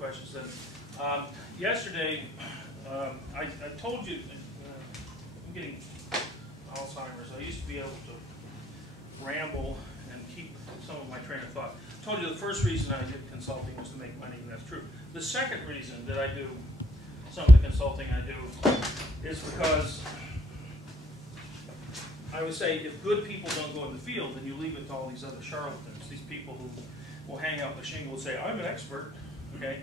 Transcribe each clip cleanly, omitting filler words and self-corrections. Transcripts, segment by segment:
questions then. Yesterday, I told you, I'm getting Alzheimer's. I used to be able to ramble and keep some of my train of thought. I told you the first reason I did consulting was to make money, and that's true. The second reason that I do some of the consulting I do is because I would say if good people don't go in the field, then you leave it to all these other charlatans, these people who will hang out the shingle and say, I'm an expert, okay?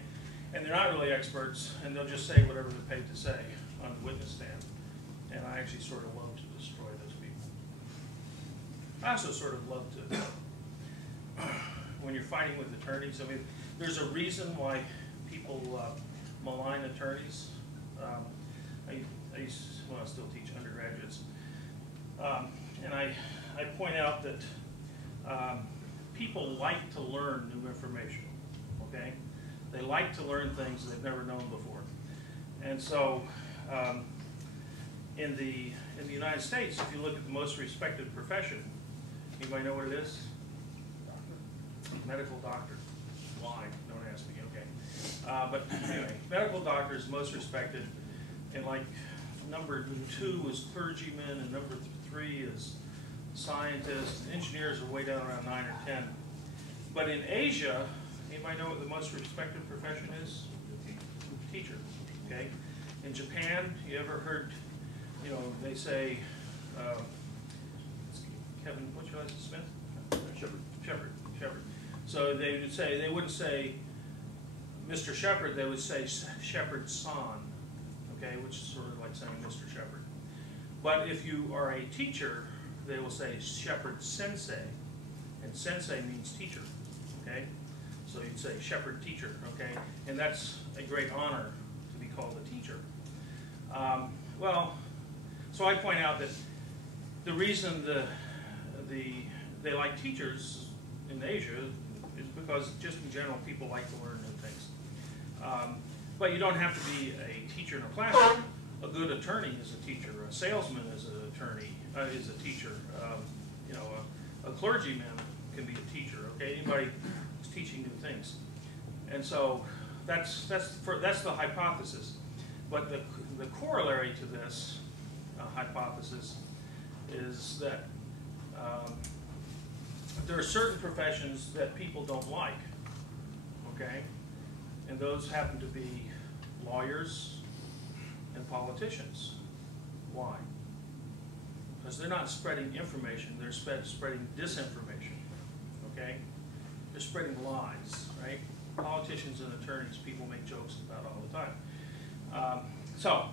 And they're not really experts, and they'll just say whatever they're paid to say on the witness stand. And I actually sort of love to destroy those people. I also sort of love to, when you're fighting with attorneys, I mean, there's a reason why people malign attorneys. I used to, well, I still teach undergraduates. And I point out that people like to learn new information, okay? They like to learn things they've never known before. And so in the United States, if you look at the most respected profession, anybody know what it is? Medical doctor. Why? Don't ask me, okay. But anyway, medical doctor is most respected, and like number 2 is clergymen, and number 3 is scientists. Engineers are way down around 9 or 10. But in Asia, anybody know what the most respected profession is? Teacher, okay? In Japan, you ever heard, you know, they say, Kevin, what's your last name, Smith? Shepherd. So they would say, they wouldn't say Mr. Shepherd, they would say Shepherd-san, okay, which is sort of like saying Mr. Shepherd. But if you are a teacher, they will say Shepherd Sensei, and Sensei means teacher, okay? So you'd say Shepherd Teacher, okay? And that's a great honor to be called a teacher. Well, so I point out that the reason they like teachers in Asia is because just in general people like to learn new things. But you don't have to be a teacher in a classroom. A good attorney is a teacher. A salesman is an attorney, is a teacher. You know, a clergyman can be a teacher. Okay, anybody who's teaching new things. And so that's the hypothesis. But the corollary to this hypothesis is that there are certain professions that people don't like. Okay, and those happen to be lawyers and politicians. Why? Because they're not spreading information, they're spreading disinformation, okay? They're spreading lies, right? Politicians and attorneys, people make jokes about all the time. So,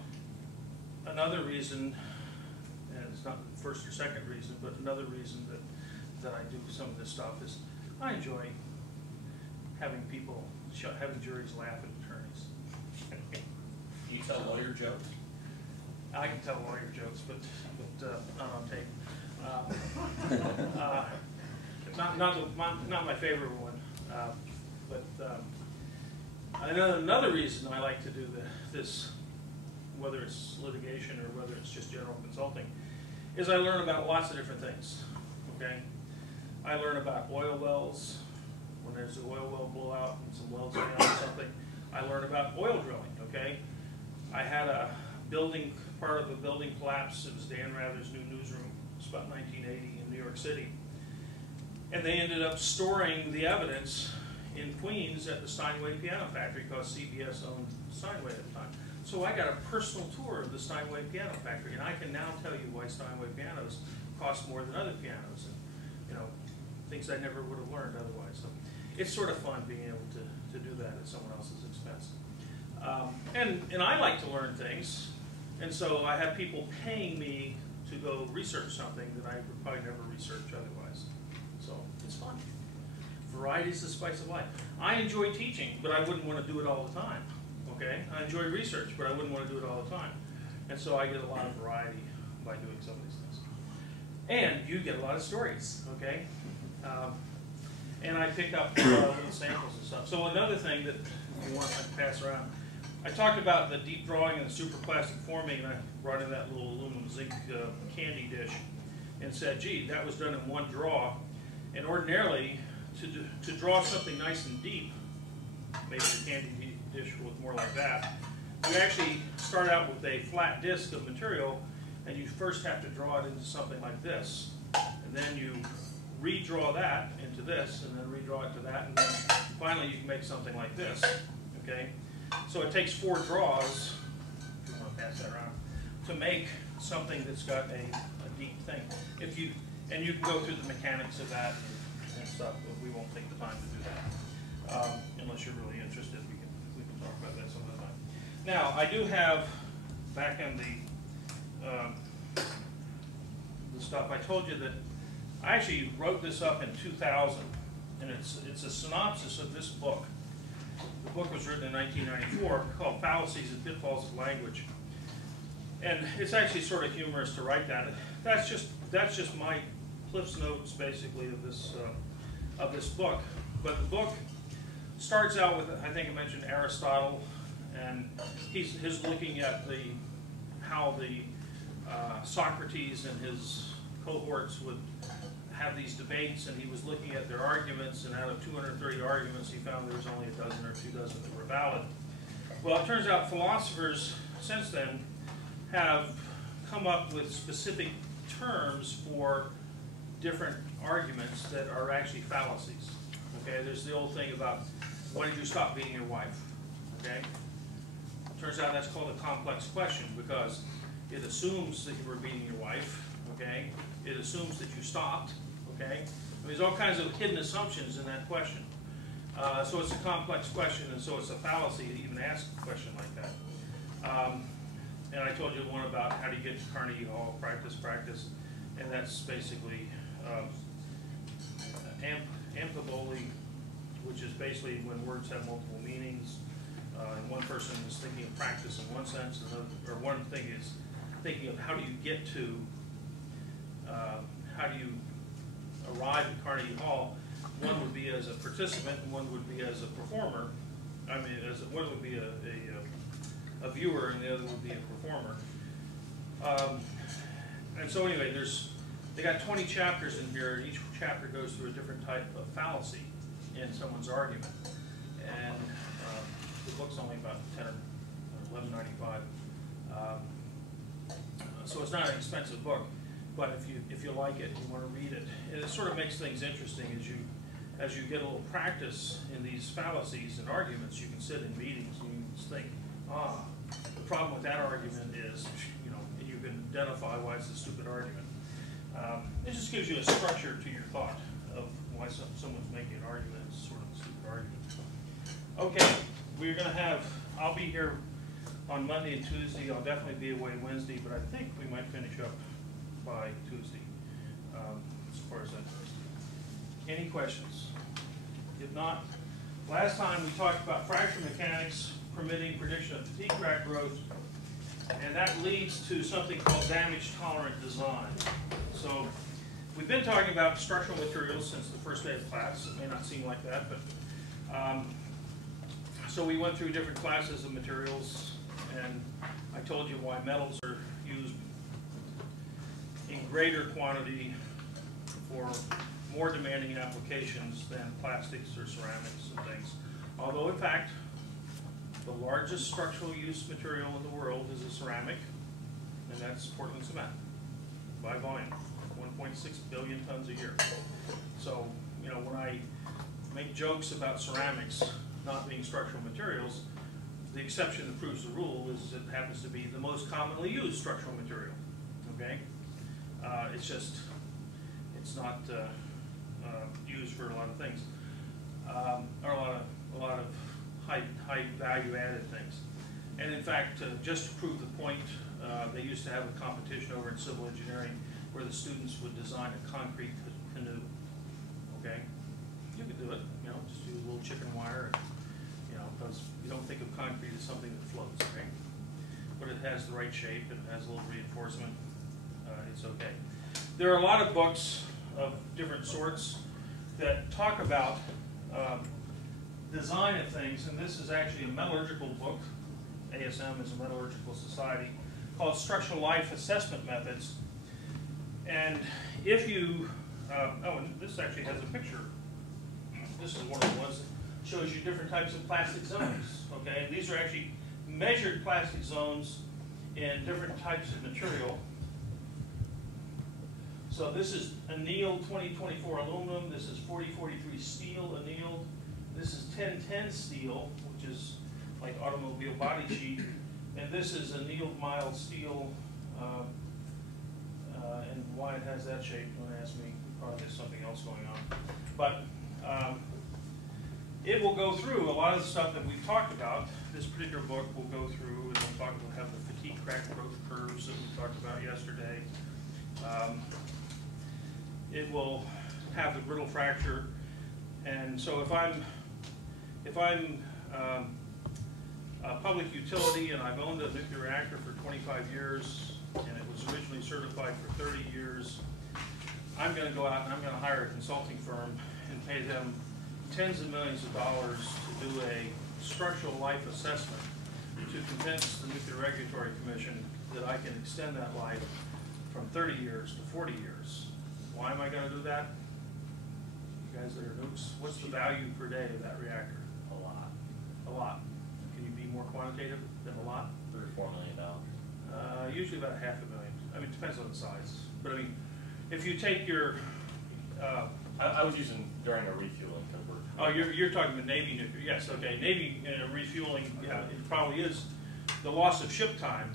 another reason, and it's not the first or second reason, but another reason that I do some of this stuff is I enjoy having people, having juries laugh at attorneys. You tell lawyer jokes? I can tell lawyer jokes, but not on tape. Not my favorite one. Another reason I like to do this, whether it's litigation or whether it's just general consulting, is I learn about lots of different things. Okay, I learn about oil wells. When there's an oil well blowout and some wells fail or something, I learn about oil drilling. Okay, I had a part of a building collapse. It was Dan Rather's new newsroom. It was about 1980 in New York City. And they ended up storing the evidence in Queens at the Steinway Piano Factory, because CBS owned Steinway at the time. So I got a personal tour of the Steinway Piano Factory, and I can now tell you why Steinway pianos cost more than other pianos, and you know, things I never would have learned otherwise. So it's sort of fun being able to do that at someone else's expense. And I like to learn things, and so I have people paying me to go research something that I would probably never research otherwise. So it's fun. Variety is the spice of life. I enjoy teaching, but I wouldn't want to do it all the time. Okay? I enjoy research, but I wouldn't want to do it all the time. And so I get a lot of variety by doing some of these things. And you get a lot of stories, okay? And I pick up little samples and stuff. So another thing that you want to pass around, I talked about the deep drawing and the superplastic forming, and I brought in that little aluminum zinc candy dish and said, gee, that was done in one draw. And ordinarily, to draw something nice and deep, maybe the candy dish look more like that. You actually start out with a flat disc of material, and you first have to draw it into something like this. And then you redraw that into this, and then redraw it to that, and then finally you can make something like this. Okay? So it takes 4 draws, if you want to pass that around, to make something that's got a deep thing. And you can go through the mechanics of that and stuff, but we won't take the time to do that. Unless you're really interested, we can talk about that some other time. Now, I do have, back in the stuff, I told you that I actually wrote this up in 2000, and it's a synopsis of this book. The book was written in 1994, called Fallacies and Pitfalls of Language. And it's actually sort of humorous to write that. That's just my Cliff's Notes, basically, of this book. But the book starts out with, I think I mentioned Aristotle, and he's looking at how the Socrates and his cohorts would have these debates, and he was looking at their arguments, and out of 230 arguments, he found there was only a dozen or 2 dozen that were valid. Well, it turns out philosophers since then have come up with specific terms for different arguments that are actually fallacies. Okay, there's the old thing about, why did you stop beating your wife? Okay, turns out that's called a complex question, because it assumes that you were beating your wife. Okay, it assumes that you stopped. Okay, there's all kinds of hidden assumptions in that question. So it's a complex question, and so it's a fallacy to even ask a question like that. And I told you one about how do you get to Carnegie Hall, practice, and that's basically amphiboly, which is basically when words have multiple meanings, and one person is thinking of practice in one sense, or one thing is thinking of how do you get to, how do you arrive at Carnegie Hall. One would be as a participant, and one would be as a performer. I mean, one would be a viewer, and the other would be a performer. And so anyway, they got 20 chapters in here, and each chapter goes through a different type of fallacy in someone's argument. And the book's only about $11.95. So it's not an expensive book, but if you like it, you want to read it, and it sort of makes things interesting as you get a little practice in these fallacies and arguments. You can sit in meetings and you can think, the problem with that argument is, and you can identify why it's a stupid argument. It just gives you a structure to your thought of why someone's making an argument. It's sort of a stupid argument. Okay, we're going to I'll be here on Monday and Tuesday. I'll definitely be away Wednesday, but I think we might finish up by Tuesday, as far as that goes. Any questions? If not, last time we talked about fracture mechanics permitting prediction of fatigue crack growth, and that leads to something called damage-tolerant design. So we've been talking about structural materials since the first day of class. It may not seem like that, but so we went through different classes of materials, and I told you why metals are used in greater quantity for more demanding applications than plastics or ceramics and things. Although, in fact, the largest structural use material in the world is a ceramic, and that's Portland cement by volume, 1.6 billion tons a year. So, when I make jokes about ceramics not being structural materials, the exception that proves the rule is it happens to be the most commonly used structural material. Okay, it's not used for a lot of things, or a lot of high value added things. And in fact, just to prove the point, they used to have a competition over in civil engineering where the students would design a concrete canoe. Okay, you could do it. Just use a little chicken wire, and, because you don't think of concrete as something that floats, right? But it has the right shape and it has a little reinforcement. It's okay. There are a lot of books of different sorts that talk about design of things, and this is actually a metallurgical book. ASM is a metallurgical society, called Structural Life Assessment Methods. And if you, and this actually has a picture. This is one of the ones shows you different types of plastic zones, okay? And these are actually measured plastic zones in different types of material. So this is annealed 2024 aluminum, this is 4043 steel annealed, this is 1010 steel, which is like automobile body sheet, and this is annealed mild steel, and why it has that shape, don't ask me, probably there's something else going on. But it will go through a lot of the stuff that we've talked about. This particular book will go through, and we'll have the fatigue crack growth curves that we talked about yesterday. It will have the brittle fracture, and so if I'm a public utility and I've owned a nuclear reactor for 25 years and it was originally certified for 30 years, I'm going to go out and I'm going to hire a consulting firm and pay them tens of millions of dollars to do a structural life assessment to convince the Nuclear Regulatory Commission that I can extend that life from 30 years to 40 years. Why am I going to do that? You guys that are nukes, what's the value per day of that reactor? A lot. A lot. Can you be more quantitative than a lot? $3 or $4 million. Usually about $500,000. I mean, it depends on the size. But I mean, if you take your... I was using during a refueling because we're... Oh, you're talking about Navy nuclear. Yes, okay. Navy refueling, yeah, it probably is the loss of ship time.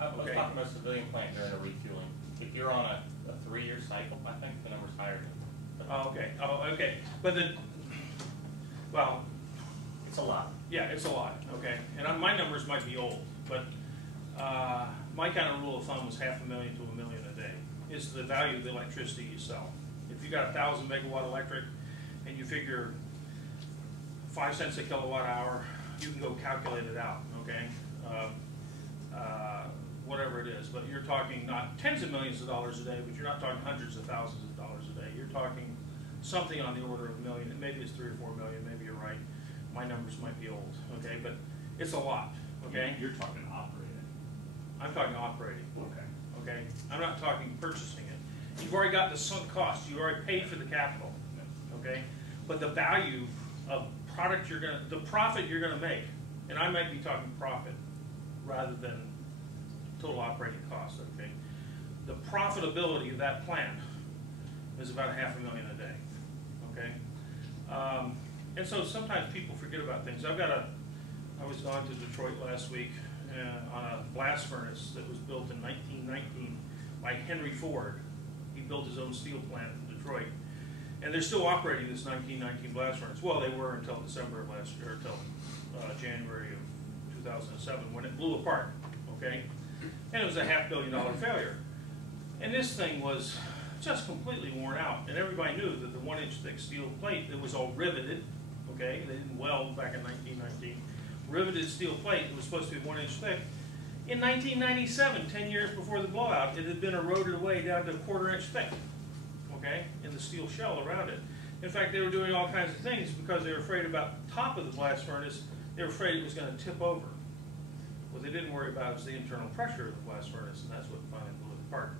I was talking about a civilian plant during a refueling. If you're on a 3-year cycle, I think the number's higher than that. Oh, okay. Oh, okay. But then, well... It's a lot. Yeah, it's a lot, okay. And my numbers might be old, but my kind of rule of thumb was $500,000 to $1 million a day is the value of the electricity you sell. If you got 1,000 megawatt electric and you figure 5 cents a kilowatt hour, you can go calculate it out, okay? Whatever it is, but you're talking not tens of millions of dollars a day, but you're not talking hundreds of thousands of dollars a day. You're talking something on the order of $1 million. Maybe it's 3 or 4 million. Maybe you're right. My numbers might be old, okay, but it's a lot, okay? You're talking operating. I'm talking operating. Okay. Okay? I'm not talking purchasing it. You've already got the sunk cost. You already paid for the capital, okay? But the value of product the profit you're gonna make, and I might be talking profit rather than total operating cost, okay? The profitability of that plant is about $500,000 a day, okay? And so sometimes people forget about things. I was gone to Detroit last week on a blast furnace that was built in 1919 by Henry Ford. He built his own steel plant in Detroit. And they're still operating this 1919 blast furnace. Well, they were until December of last year, until January of 2007 when it blew apart, okay? And it was a $500 million failure. And this thing was just completely worn out. And everybody knew that the 1-inch thick steel plate that was all riveted, okay, they didn't weld back in 1919, riveted steel plate that was supposed to be 1 inch thick. In 1997, 10 years before the blowout, it had been eroded away down to 1/4 inch thick, okay, in the steel shell around it. In fact, they were doing all kinds of things because they were afraid about the top of the blast furnace. They were afraid it was going to tip over. What they didn't worry about was the internal pressure of the blast furnace, and that's what finally blew it apart.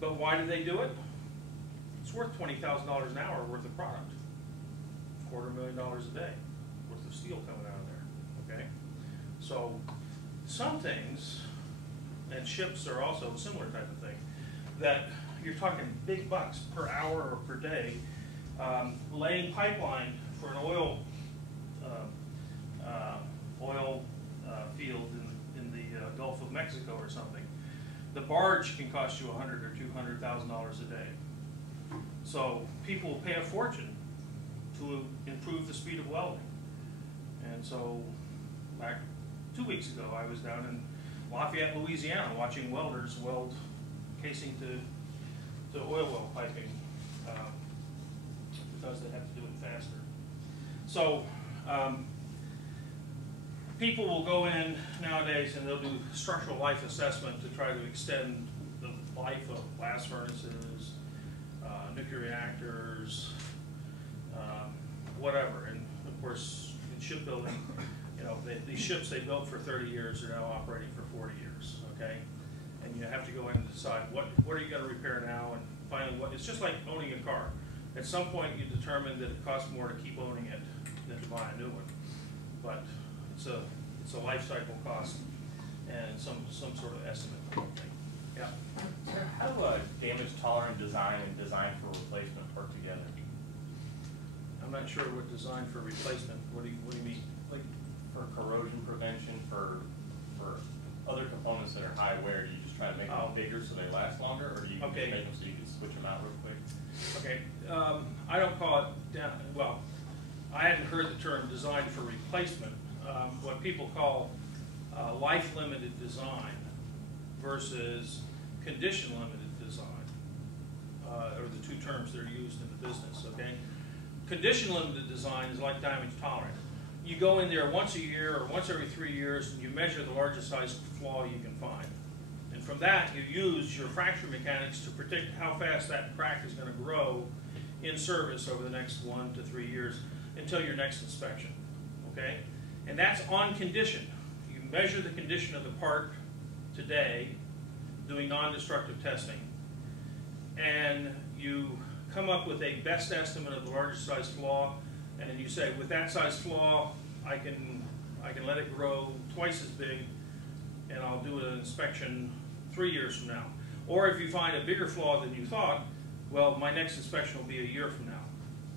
But why did they do it? It's worth $20,000 an hour worth of product. $250,000 a day worth of steel coming out of there, okay? So some things, and ships are also a similar type of thing, that you're talking big bucks per hour or per day, laying pipeline for an oil field in the Gulf of Mexico or something. The barge can cost you $100,000 or $200,000 a day. So people will pay a fortune to improve the speed of welding. And so back 2 weeks ago, I was down in Lafayette, Louisiana, watching welders weld casing to oil well piping because they have to do it faster. So people will go in nowadays and they'll do structural life assessment to try to extend the life of blast furnaces, nuclear reactors, whatever. And of course, in shipbuilding, you know, these ships they built for 30 years are now operating for 40 years, okay? And you have to go in and decide what are you going to repair now, and finally it's just like owning a car. At some point you determine that it costs more to keep owning it than than to buy a new one. But it's a life cycle cost and some sort of estimate. Yeah. How do damage tolerant design and design for replacement work together? I'm not sure what design for replacement. What do you mean? Like for corrosion prevention, for other components that are high wear, you just try to make them bigger so they last longer, or do you just make them so you can switch them out real quick? Okay, I don't call it well, I hadn't heard the term design for replacement. What people call life-limited design versus condition-limited design are the two terms that are used in the business, okay? Condition-limited design is like damage tolerant. You go in there once a year or once every 3 years and you measure the largest size flaw you can find. And from that, you use your fracture mechanics to predict how fast that crack is going to grow in service over the next 1 to 3 years until your next inspection, okay? And that's on condition. You measure the condition of the part today, doing non-destructive testing, and you come up with a best estimate of the largest size flaw, and then you say, with that size flaw, I can let it grow twice as big, and I'll do an inspection 3 years from now. Or if you find a bigger flaw than you thought, well, my next inspection will be a year from now,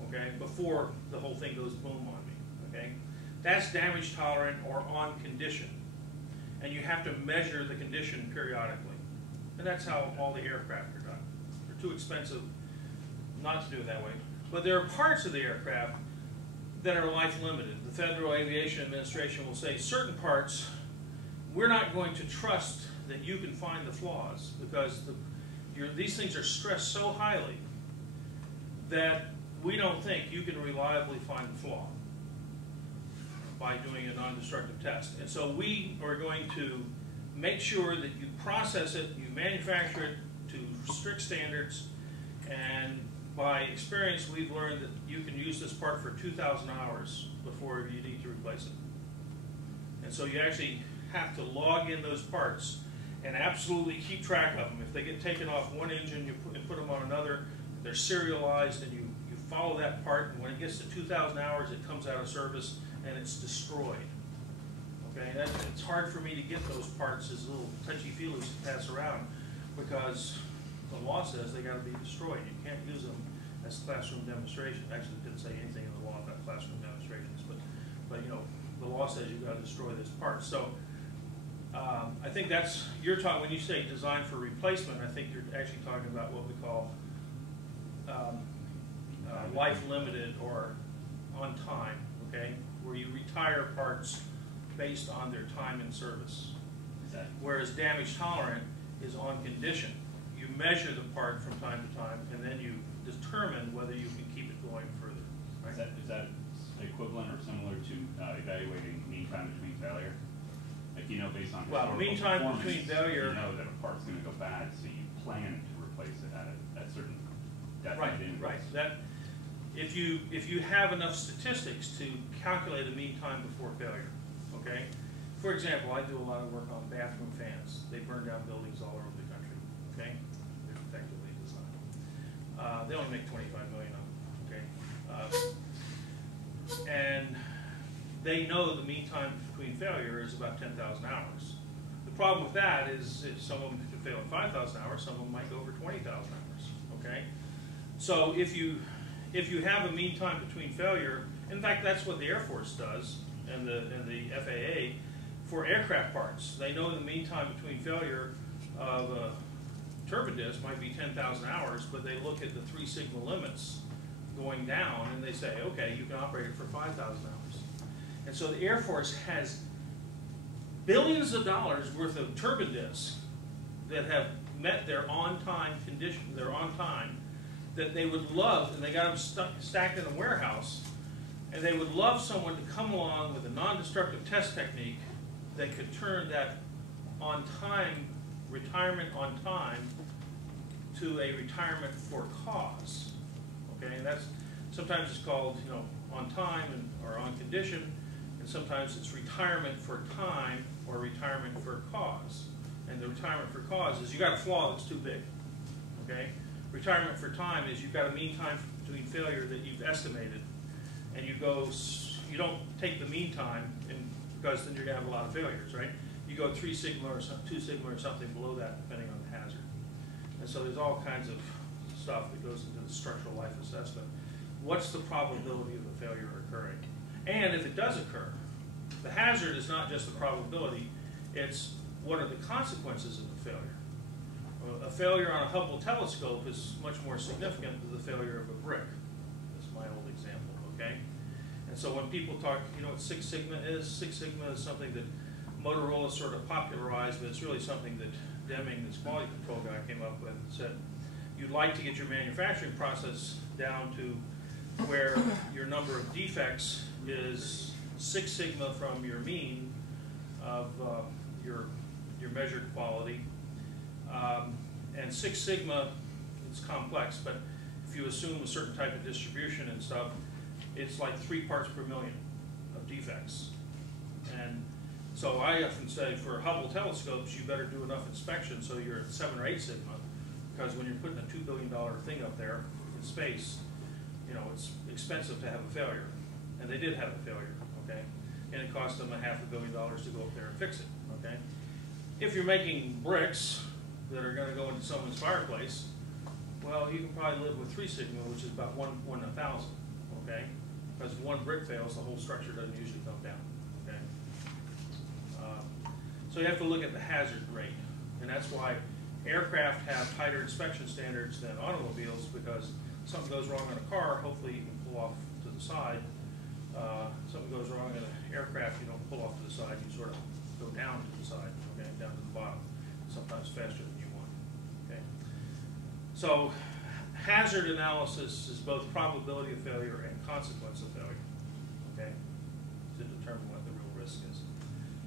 okay, before the whole thing goes boom on me, okay? That's damage tolerant or on condition. And you have to measure the condition periodically. And that's how all the aircraft are done. They're too expensive not to do it that way. But there are parts of the aircraft that are life limited. The Federal Aviation Administration will say certain parts, we're not going to trust that you can find the flaws because these things are stressed so highly that we don't think you can reliably find the flaw by doing a non-destructive test. And so we are going to make sure that you process it, you manufacture it to strict standards, and by experience we've learned that you can use this part for 2,000 hours before you need to replace it. And so you actually have to log in those parts and absolutely keep track of them. If they get taken off one engine, you put them on another, they're serialized, and you follow that part, and when it gets to 2,000 hours, it comes out of service and it's destroyed. Okay, it's hard for me to get those parts as little touchy-feelies to pass around because the law says they got to be destroyed. You can't use them as classroom demonstrations. Actually, it didn't say anything in the law about classroom demonstrations, but you know, the law says you got to destroy this part. So I think that's, you're talking, when you say design for replacement, I think you're actually talking about what we call life limited or on time, okay? Where you retire parts based on their time in service. Exactly. Whereas Damage tolerant is on condition. You measure the part from time to time, and then you determine whether you can keep it going further. Right? Is that equivalent or similar to evaluating mean time between failure? Like, you know, based on mean time between failure, you know that a part's going to go bad, so you plan to replace it at a certain definite interval. Right. That if you have enough statistics to calculate a mean time before failure, okay. For example, I do a lot of work on bathroom fans. They burn down buildings all over the country. Okay, they're effectively designed. They only make 25 million of them. Okay, and they know the mean time between failure is about 10,000 hours. The problem with that is if some of them could fail in 5,000 hours, some of them might go over 20,000 hours. Okay, so if you have a mean time between failure, in fact, that's what the Air Force does and the FAA for aircraft parts. They know the mean time between failure of a turbine disc might be 10,000 hours, but they look at the 3 sigma limits going down and they say, okay, you can operate it for 5,000 hours. And so the Air Force has billions of dollars worth of turbine discs that have met their on-time condition, they're on time, that they would love, and they got them stacked in a warehouse, and they would love someone to come along with a non-destructive test technique that could turn that on-time, retirement on time, to a retirement for cause. Okay, and that's, sometimes it's called, you know, on time or on condition, and sometimes it's retirement for time or retirement for cause. And the retirement for cause is you got a flaw that's too big. Okay, retirement for time is you've got a mean time between failure that you've estimated, and you go, you don't take the mean time, because then you're going to have a lot of failures, right? You go 3 sigma or 2 sigma or something below that, depending on the hazard. And so there's all kinds of stuff that goes into the structural life assessment. What's the probability of a failure occurring? And if it does occur, the hazard is not just the probability, it's what are the consequences of the failure. A failure on a Hubble telescope is much more significant than the failure of a brick. That's my old example, okay? And so when people talk, you know what 6 sigma is? 6 sigma is something that Motorola sort of popularized, but it's really something that Deming, this quality control guy, came up with and said, you'd like to get your manufacturing process down to where your number of defects is 6 sigma from your mean of your measured quality. And 6 sigma, it's complex, but if you assume a certain type of distribution and stuff, it's like 3 parts per million of defects. And so I often say for Hubble telescopes, you better do enough inspection so you're at 7 or 8 sigma, because when you're putting a $2 billion thing up there in space, you know, it's expensive to have a failure. And they did have a failure, okay? And it cost them $500 million to go up there and fix it, okay? If you're making bricks that are going to go into someone's fireplace, well, you can probably live with 3 sigma, which is about 1 in 1,000, okay? Because if 1 brick fails, the whole structure doesn't usually come down, okay? So you have to look at the hazard rate, and that's why aircraft have tighter inspection standards than automobiles, because something goes wrong in a car, hopefully you can pull off to the side. Something goes wrong in an aircraft, you don't pull off to the side, you sort of go down to the side, okay, down to the bottom, sometimes faster than you want, okay? So hazard analysis is both probability of failure and consequence of failure, okay, to determine what the real risk is.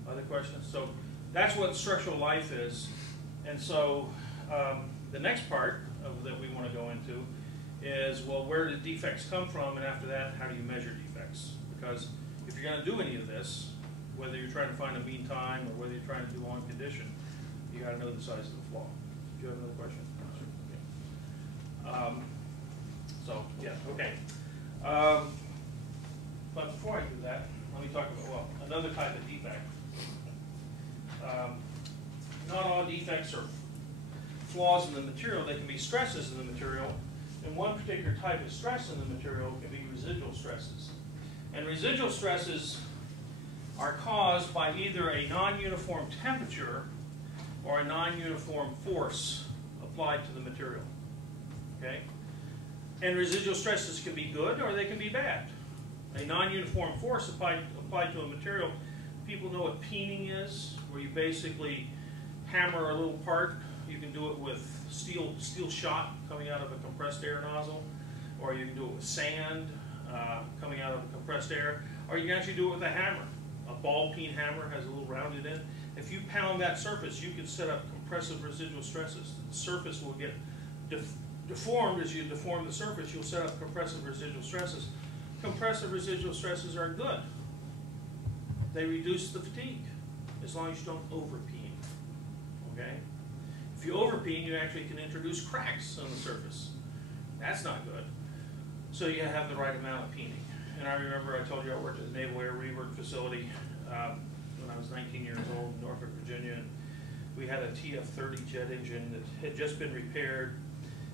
Other questions? So that's what structural life is. And so the next part that we want to go into is, well, where did defects come from? And after that, how do you measure defects? Because if you're going to do any of this, whether you're trying to find a mean time or whether you're trying to do on condition, you got to know the size of the flaw. Do you have another question? Okay. So, yeah, okay. But before I do that, let me talk about, well, another type of defect. Not all defects are flaws in the material. They can be stresses in the material. And one particular type of stress in the material can be residual stresses. And residual stresses are caused by either a non-uniform temperature or a non-uniform force applied to the material. Okay? And residual stresses can be good or they can be bad. A non-uniform force applied to a material, people know what peening is, where you basically hammer a little part. You can do it with steel shot coming out of a compressed air nozzle, or you can do it with sand coming out of a compressed air, or you can actually do it with a hammer. A ball peen hammer has a little rounded end. If you pound that surface, you can set up compressive residual stresses. The surface will get deformed. As you deform the surface, you'll set up compressive residual stresses. Compressive residual stresses are good. They reduce the fatigue, as long as you don't over-peen, okay? If you over-peen, you actually can introduce cracks on the surface. That's not good. So you have the right amount of peening. And I remember I told you I worked at the Naval Air Rework Facility when I was 19 years old in Norfolk, Virginia. And we had a TF-30 jet engine that had just been repaired,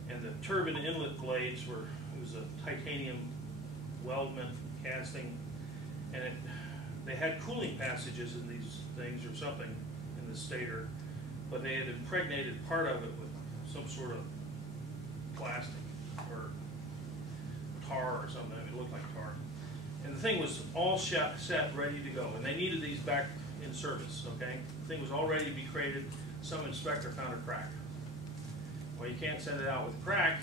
and the turbine inlet blades were, it was a titanium weldment casting, and they had cooling passages in these things or something in the stator, but they had impregnated part of it with some sort of plastic or tar or something. It looked like tar. And the thing was all set, ready to go, and they needed these back in service, okay? The thing was all ready to be created. Some inspector found a crack. Well, you can't send it out with a crack,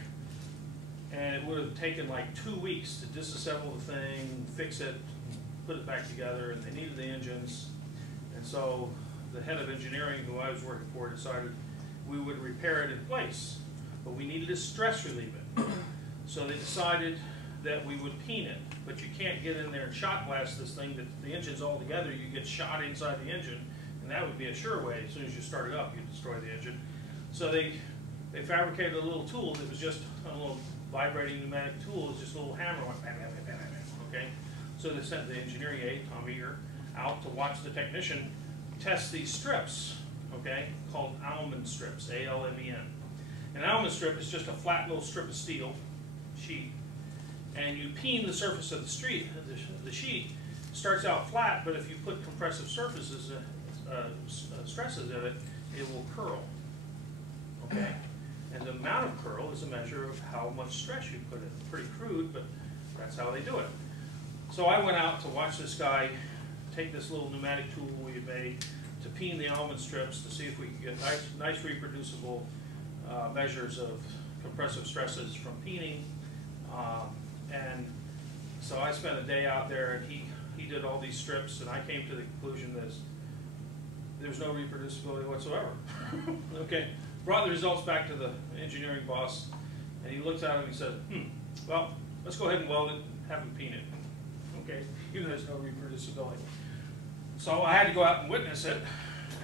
and it would have taken like 2 weeks to disassemble the thing, fix it, put it back together, and they needed the engines. And so the head of engineering, who I was working for, decided we would repair it in place, but we needed to stress relieve it. So they decided that we would peen it, but you can't get in there and shot blast this thing, that the engine's all together, you get shot inside the engine, and that would be a sure way. As soon as you start it up, you destroy the engine. So they fabricated a little tool that was just a little vibrating pneumatic tool. It was just a little hammer, went bam, bam, bam, bam, bam, okay? So they sent the engineering aide, Tommy here, out to watch the technician test these strips, okay, called almond strips, A-L-M-E-N. An almond strip is just a flat little strip of steel sheet, and you peen the surface of the sheet. Starts out flat, but if you put compressive surfaces, stresses in it, it will curl, okay? And the amount of curl is a measure of how much stress you put in. Pretty crude, but that's how they do it. So I went out to watch this guy take this little pneumatic tool we had made to peen the almond strips to see if we could get nice reproducible measures of compressive stresses from peening. And so I spent a day out there, and he did all these strips, and I came to the conclusion that there's no reproducibility whatsoever. Okay, brought the results back to the engineering boss, and he looked at it and he said, well, let's go ahead and weld it and have him peen it. Okay, even though there's no reproducibility. So I had to go out and witness it,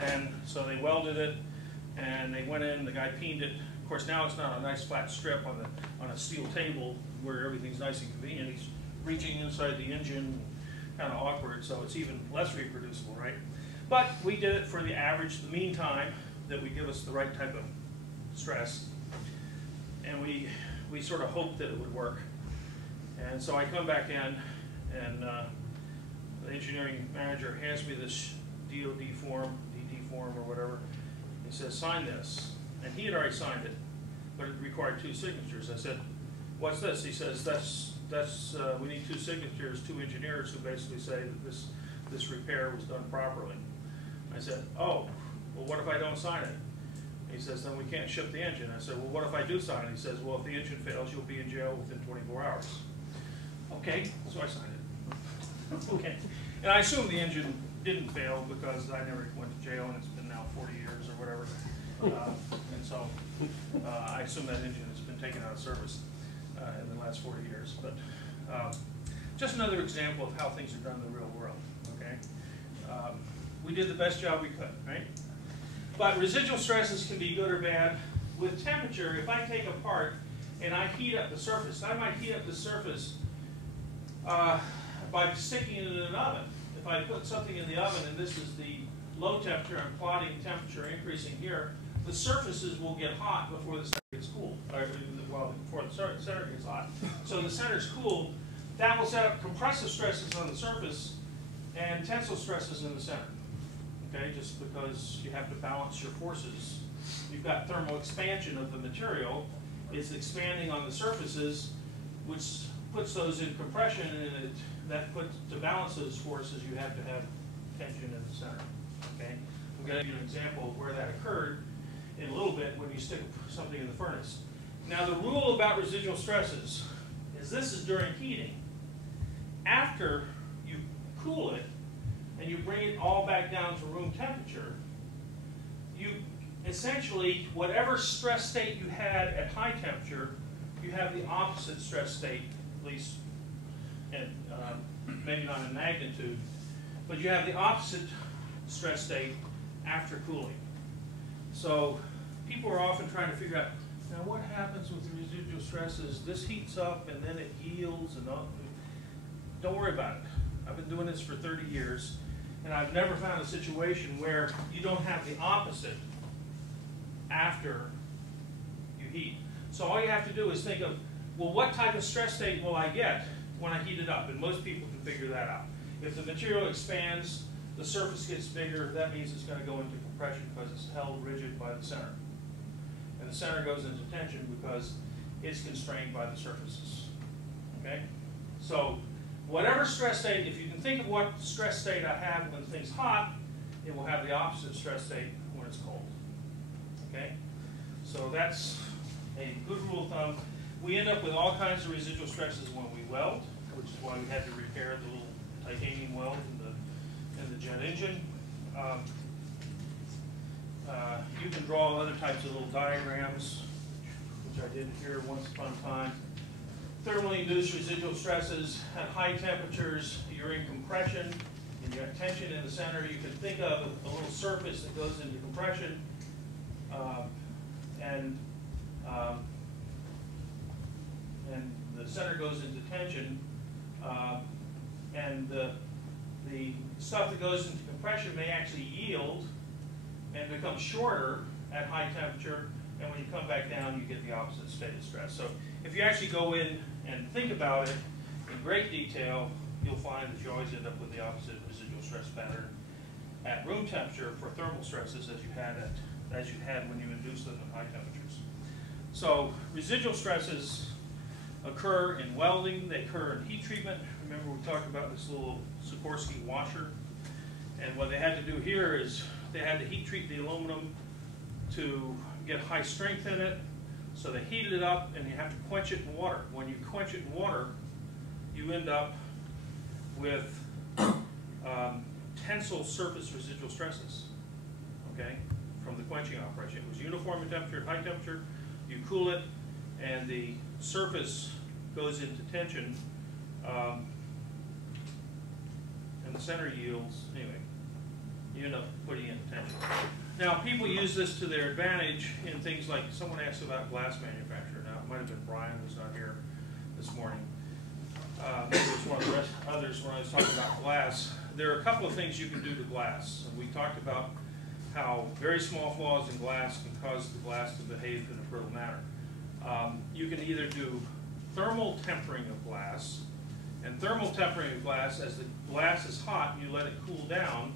and so they welded it, and they went in, the guy peened it. Of course, now it's not a nice flat strip on a steel table where everything's nice and convenient. He's reaching inside the engine, kind of awkward, so it's even less reproducible, right? But we did it for the average, the mean time that would give us the right type of stress, and we sort of hoped that it would work. And so I come back in, and the engineering manager hands me this DOD form, DT form or whatever. He says, sign this. And he had already signed it, but it required 2 signatures. I said, what's this? He says, we need 2 signatures, 2 engineers who basically say that this repair was done properly. I said, oh, well, what if I don't sign it? He says, then we can't ship the engine. I said, well, what if I do sign it? He says, well, if the engine fails, you'll be in jail within 24 hours. Okay, so I signed it. Okay, and I assume the engine didn't fail because I never went to jail, and it's been now 40 years or whatever. And so I assume that engine has been taken out of service in the last 40 years. But just another example of how things are done in the real world, okay? We did the best job we could, right? But residual stresses can be good or bad. With temperature, if I take a part and I heat up the surface, I might heat up the surface by sticking it in an oven. If I put something in the oven, and this is the low temperature, I'm plotting temperature increasing here, the surfaces will get hot before the center gets cool, well, before the center gets hot. So the center's cool. That will set up compressive stresses on the surface and tensile stresses in the center. Okay, just because you have to balance your forces. You've got thermal expansion of the material. It's expanding on the surfaces, which puts those in compression, and to balance those forces, you have to have tension in the center. Okay, I'm going to give you an example of where that occurred in a little bit when you stick something in the furnace. Now, the rule about residual stresses is this is during heating. After you cool it and you bring it all back down to room temperature, you essentially, whatever stress state you had at high temperature, you have the opposite stress state, at least, and maybe not in magnitude, but you have the opposite stress state after cooling. So people are often trying to figure out, now what happens with residual stresses? This heats up and then it yields and all. Don't worry about it. I've been doing this for 30 years, and I've never found a situation where you don't have the opposite after you heat. So all you have to do is think of, well, what type of stress state will I get when I heat it up? And most people can figure that out. If the material expands, the surface gets bigger, that means it's going to go into compression because it's held rigid by the center. And the center goes into tension because it's constrained by the surfaces. Okay? So whatever stress state, if you can think of what stress state I have when things hot, it will have the opposite stress state when it's cold. Okay? So that's a good rule of thumb. We end up with all kinds of residual stresses when we weld, which is why we had to repair the little titanium weld in the jet engine. You can draw other types of little diagrams, which I did here once upon a time. Thermally induced residual stresses at high temperatures, you're in compression, and you have tension in the center. You can think of a little surface that goes into compression, and the center goes into tension. and the stuff that goes into compression may actually yield and become shorter at high temperature, and when you come back down, you get the opposite state of stress. So if you actually go in and think about it in great detail, you'll find that you always end up with the opposite residual stress pattern at room temperature for thermal stresses as you had when you induced them at high temperatures. So residual stresses occur in welding, they occur in heat treatment. Remember we talked about this little Sikorsky washer, and what they had to do here is they had to heat treat the aluminum to get high strength in it. So they heated it up, and you have to quench it in water. When you quench it in water, you end up with tensile surface residual stresses, okay, from the quenching operation. It was uniform in temperature at high temperature. You cool it, and the surface goes into tension, and the center yields, anyway, you end up putting it into tension. Now, people use this to their advantage in things like, someone asked about glass manufacture. Now, it might have been Brian, who's not here this morning. Maybe it was one of the others when I was talking about glass. There are a couple of things you can do to glass. And we talked about how very small flaws in glass can cause the glass to behave in a brittle manner. You can either do thermal tempering of glass, and thermal tempering of glass, as the glass is hot and you let it cool down,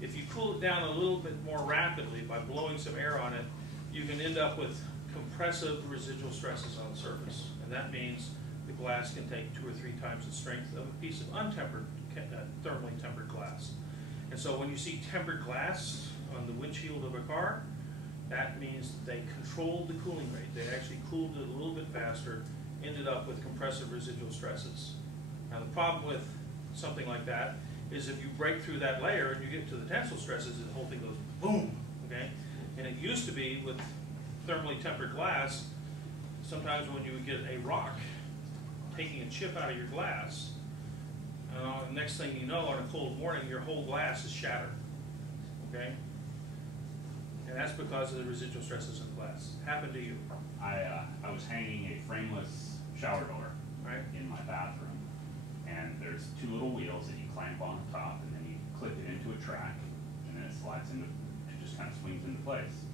if you cool it down a little bit more rapidly by blowing some air on it, you can end up with compressive residual stresses on the surface. And that means the glass can take 2 or 3 times the strength of a piece of untempered, thermally tempered glass. And so when you see tempered glass on the windshield of a car, that means they controlled the cooling rate. They actually cooled it a little bit faster, ended up with compressive residual stresses. Now the problem with something like that is if you break through that layer and you get to the tensile stresses, the whole thing goes boom, okay? And it used to be with thermally tempered glass, sometimes when you would get a rock taking a chip out of your glass, the next thing you know, on a cold morning, your whole glass is shattered, okay? And that's because of the residual stresses in glass. Happened to you? I was hanging a frameless shower door in my bathroom, and there's 2 little wheels that you clamp on the top, and then you clip it into a track, and then it slides into, it just kind of swings into place.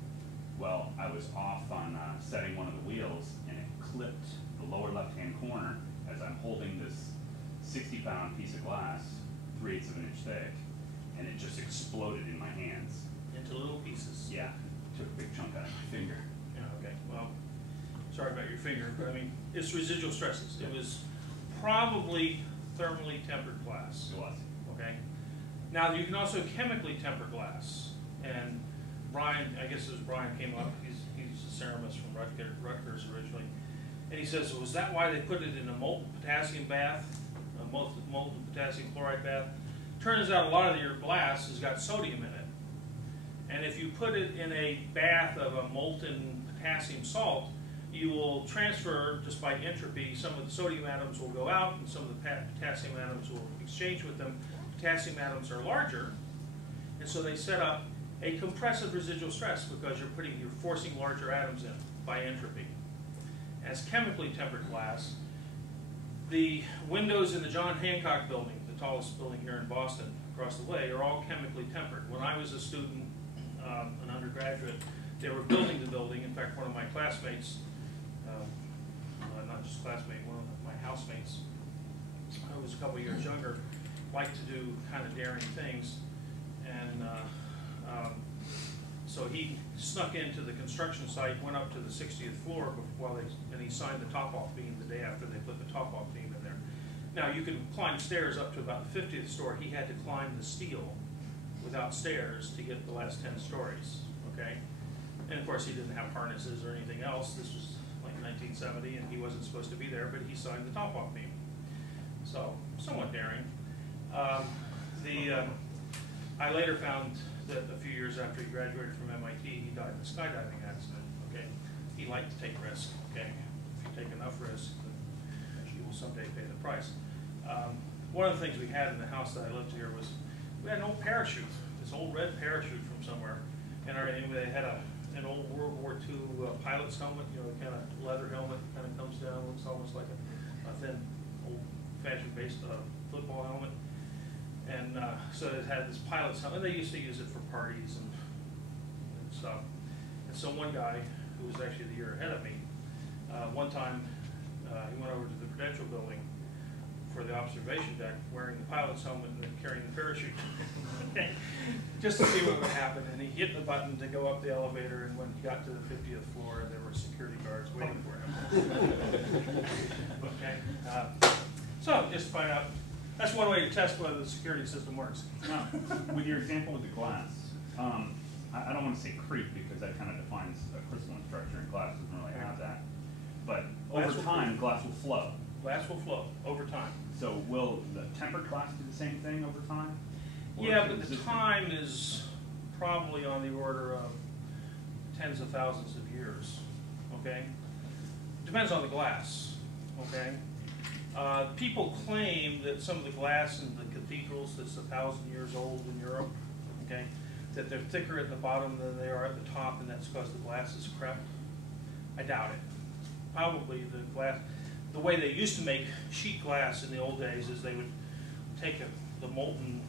Well, I was off on setting one of the wheels, and it clipped the lower left-hand corner as I'm holding this 60-pound piece of glass, 3/8 of an inch thick, and it just exploded in my hands. Into little pieces? Yeah, took a big chunk out of my finger. Yeah, okay, well, sorry about your finger, but I mean, it's residual stresses. It was probably thermally tempered glass. It was. Okay? Now, you can also chemically temper glass. And Brian, I guess it was Brian came up, he's a ceramist from Rutgers originally, and he says, was that why they put it in a molten potassium bath, a molten potassium chloride bath? Turns out a lot of your glass has got sodium in it. And if you put it in a bath of a molten potassium salt, you will transfer, just by entropy, some of the sodium atoms will go out and some of the potassium atoms will exchange with them. Potassium atoms are larger, and so they set up a compressive residual stress because you're forcing larger atoms in by entropy. As chemically tempered glass, the windows in the John Hancock building, the tallest building here in Boston, across the way, are all chemically tempered. When I was a student, an undergraduate, they were building the building. In fact, one of my classmates, not just classmate, one of my housemates, who was a couple years younger, liked to do kind of daring things, and so he snuck into the construction site, went up to the 60th floor and he signed the top-off beam the day after they put the top-off beam in there. Now, you can climb stairs up to about the 50th story. He had to climb the steel without stairs to get the last 10 stories, okay? And of course, he didn't have harnesses or anything else. This was like 1970, and he wasn't supposed to be there, but he signed the top-off beam. So, somewhat daring. I later found that a few years after he graduated from MIT, he died in a skydiving accident, okay? He liked to take risks, okay? If you take enough risk, you will someday pay the price. One of the things we had in the house that I lived here was, we had an old parachute, this old red parachute from somewhere, and they had an old World War II pilot's helmet, you know, the kind of leather helmet, kind of comes down, looks almost like a thin, old-fashioned football helmet. And so it had this pilot's helmet, and they used to use it for parties and stuff. And so one guy, who was actually the year ahead of me, one time he went over to the Prudential building for the observation deck wearing the pilot's helmet and then carrying the parachute just to see what would happen. And he hit the button to go up the elevator, and when he got to the 50th floor, there were security guards waiting for him. Okay, so just find out. That's one way to test whether the security system works. Now, with your example with the glass, I don't want to say creep because that kind of defines a crystalline structure, and glass doesn't really have that. But over time, glass will flow. Glass will flow over time. So will the tempered glass do the same thing over time? Yeah, but the time is probably on the order of tens of thousands of years, okay? Depends on the glass, okay? People claim that some of the glass in the cathedrals that's 1,000 years old in Europe, okay, that they're thicker at the bottom than they are at the top, and that's because the glass is crept. I doubt it. Probably the glass, the way they used to make sheet glass in the old days is they would take the molten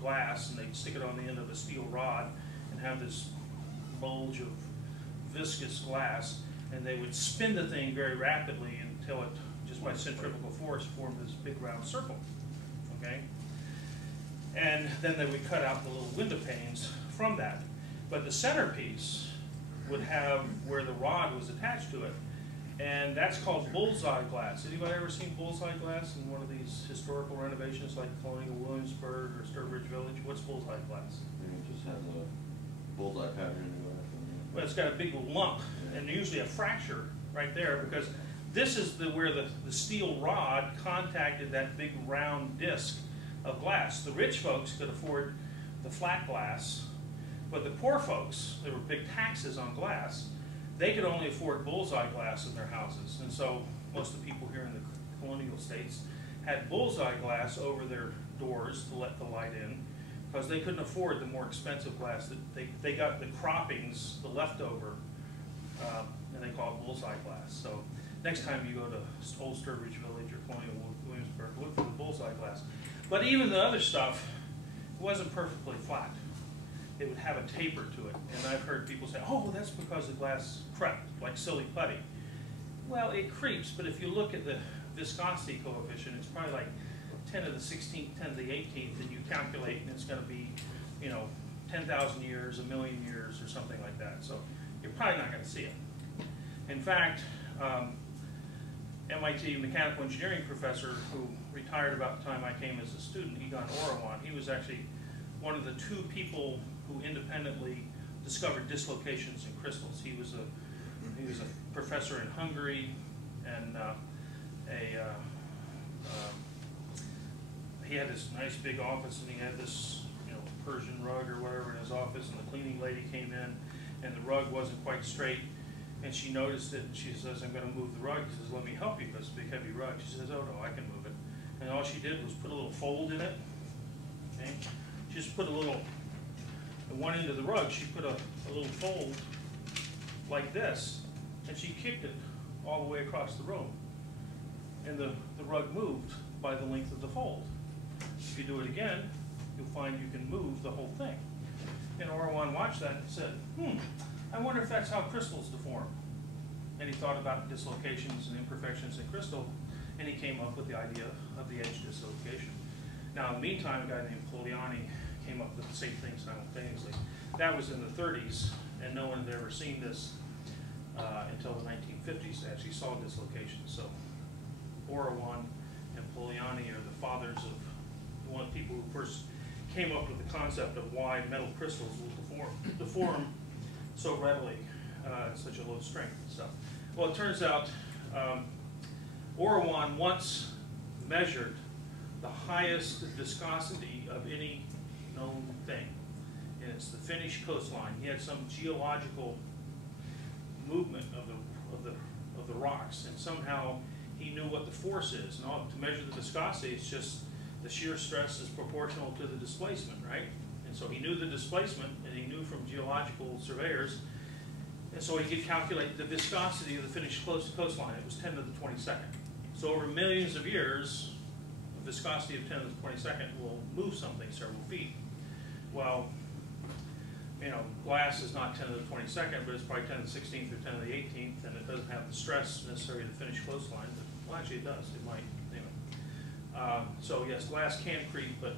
glass and they'd stick it on the end of a steel rod and have this bulge of viscous glass, and they would spin the thing very rapidly until it, just by centrifugal force, formed this big round circle, okay? And then they would cut out the little window panes from that. But the centerpiece would have where the rod was attached to it, and that's called bullseye glass. Anybody ever seen bullseye glass in one of these historical renovations like Colonial Williamsburg or Sturbridge Village? What's bullseye glass? It just has a bullseye pattern in the glass. Well, it's got a big lump and usually a fracture right there, because this is where the steel rod contacted that big round disc of glass. The rich folks could afford the flat glass, but the poor folks, there were big taxes on glass, they could only afford bullseye glass in their houses. And so most of the people here in the colonial states had bullseye glass over their doors to let the light in, because they couldn't afford the more expensive glass. That they got the croppings, the leftover, and they call it bullseye glass. So next time you go to Old Sturbridge Village or Colonial Williamsburg, look for the bullseye glass. But even the other stuff wasn't perfectly flat. It would have a taper to it. And I've heard people say, oh, well, that's because the glass crept, like silly putty. Well, it creeps, but if you look at the viscosity coefficient, it's probably like 10 to the 16th, 10 to the 18th, and you calculate, and it's going to be, 10,000 years, 1 million years, or something like that. So you're probably not going to see it. In fact, MIT mechanical engineering professor who retired about the time I came as a student, Egon Orawan, he was actually one of the 2 people who independently discovered dislocations in crystals. He was a professor in Hungary, and he had this nice big office, and he had this Persian rug or whatever in his office, and the cleaning lady came in, and the rug wasn't quite straight, and she noticed it, and she says, I'm going to move the rug. He says, let me help you, because it's a big heavy rug. She says, oh no, I can move it. And all she did was put a little fold in it. Okay? She just put a little, at one end of the rug, she put a little fold like this, and she kicked it all the way across the room. And the rug moved by the length of the fold. If you do it again, you'll find you can move the whole thing. And Orawan watched that and said, I wonder if that's how crystals deform. And he thought about dislocations and imperfections in crystal, and he came up with the idea of the edge dislocation. Now, in the meantime, a guy named Poliani came up with the same thing simultaneously. That was in the 30s, and no one had ever seen this until the 1950s. They actually saw dislocations. So Orawan and Poliani are the fathers of one of the people who first came up with the concept of why metal crystals will deform so readily at such a low strength and stuff. Well, it turns out Orawan once measured the highest viscosity of any known thing, and it's the Finnish coastline. He had some geological movement of the rocks, and somehow he knew what the force is. And to measure the viscosity, it's just the shear stress is proportional to the displacement, right? And so he knew the displacement, and he knew from geological surveyors, and so he could calculate the viscosity of the Finnish coastline. It was 10 to the 22nd. So over millions of years, viscosity of 10 to the 22nd will move something several feet. Well, you know, glass is not 10 to the 22nd, but it's probably 10 to the 16th or 10 to the 18th, and it doesn't have the stress necessary to finish close line. But, well, actually it does. It might, anyway. So yes, glass can creep, but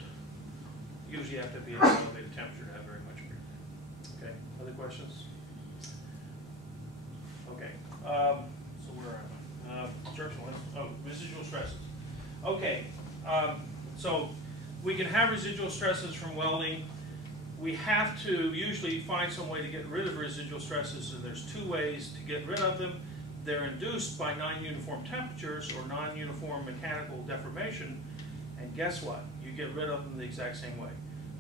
usually you have to be at an elevated temperature to have very much creep. Okay, other questions? Okay, so where am I? Instructional, oh, residual stresses. Okay, so we can have residual stresses from welding. We have to usually find some way to get rid of residual stresses, and there's two ways to get rid of them. They're induced by non-uniform temperatures or non-uniform mechanical deformation, and guess what? You get rid of them the exact same way.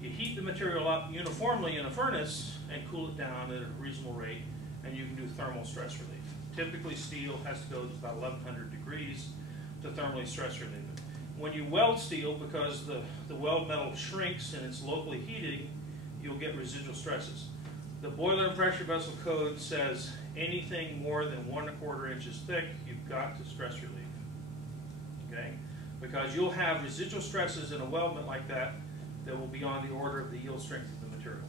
You heat the material up uniformly in a furnace and cool it down at a reasonable rate, and you can do thermal stress relief. Typically steel has to go to about 1100 degrees to thermally stress relieve it. When you weld steel, because the weld metal shrinks and it's locally heating, you'll get residual stresses. The boiler and pressure vessel code says anything more than 1 1/4 inches thick, you've got to stress relieve. Okay? Because you'll have residual stresses in a weldment like that that will be on the order of the yield strength of the material.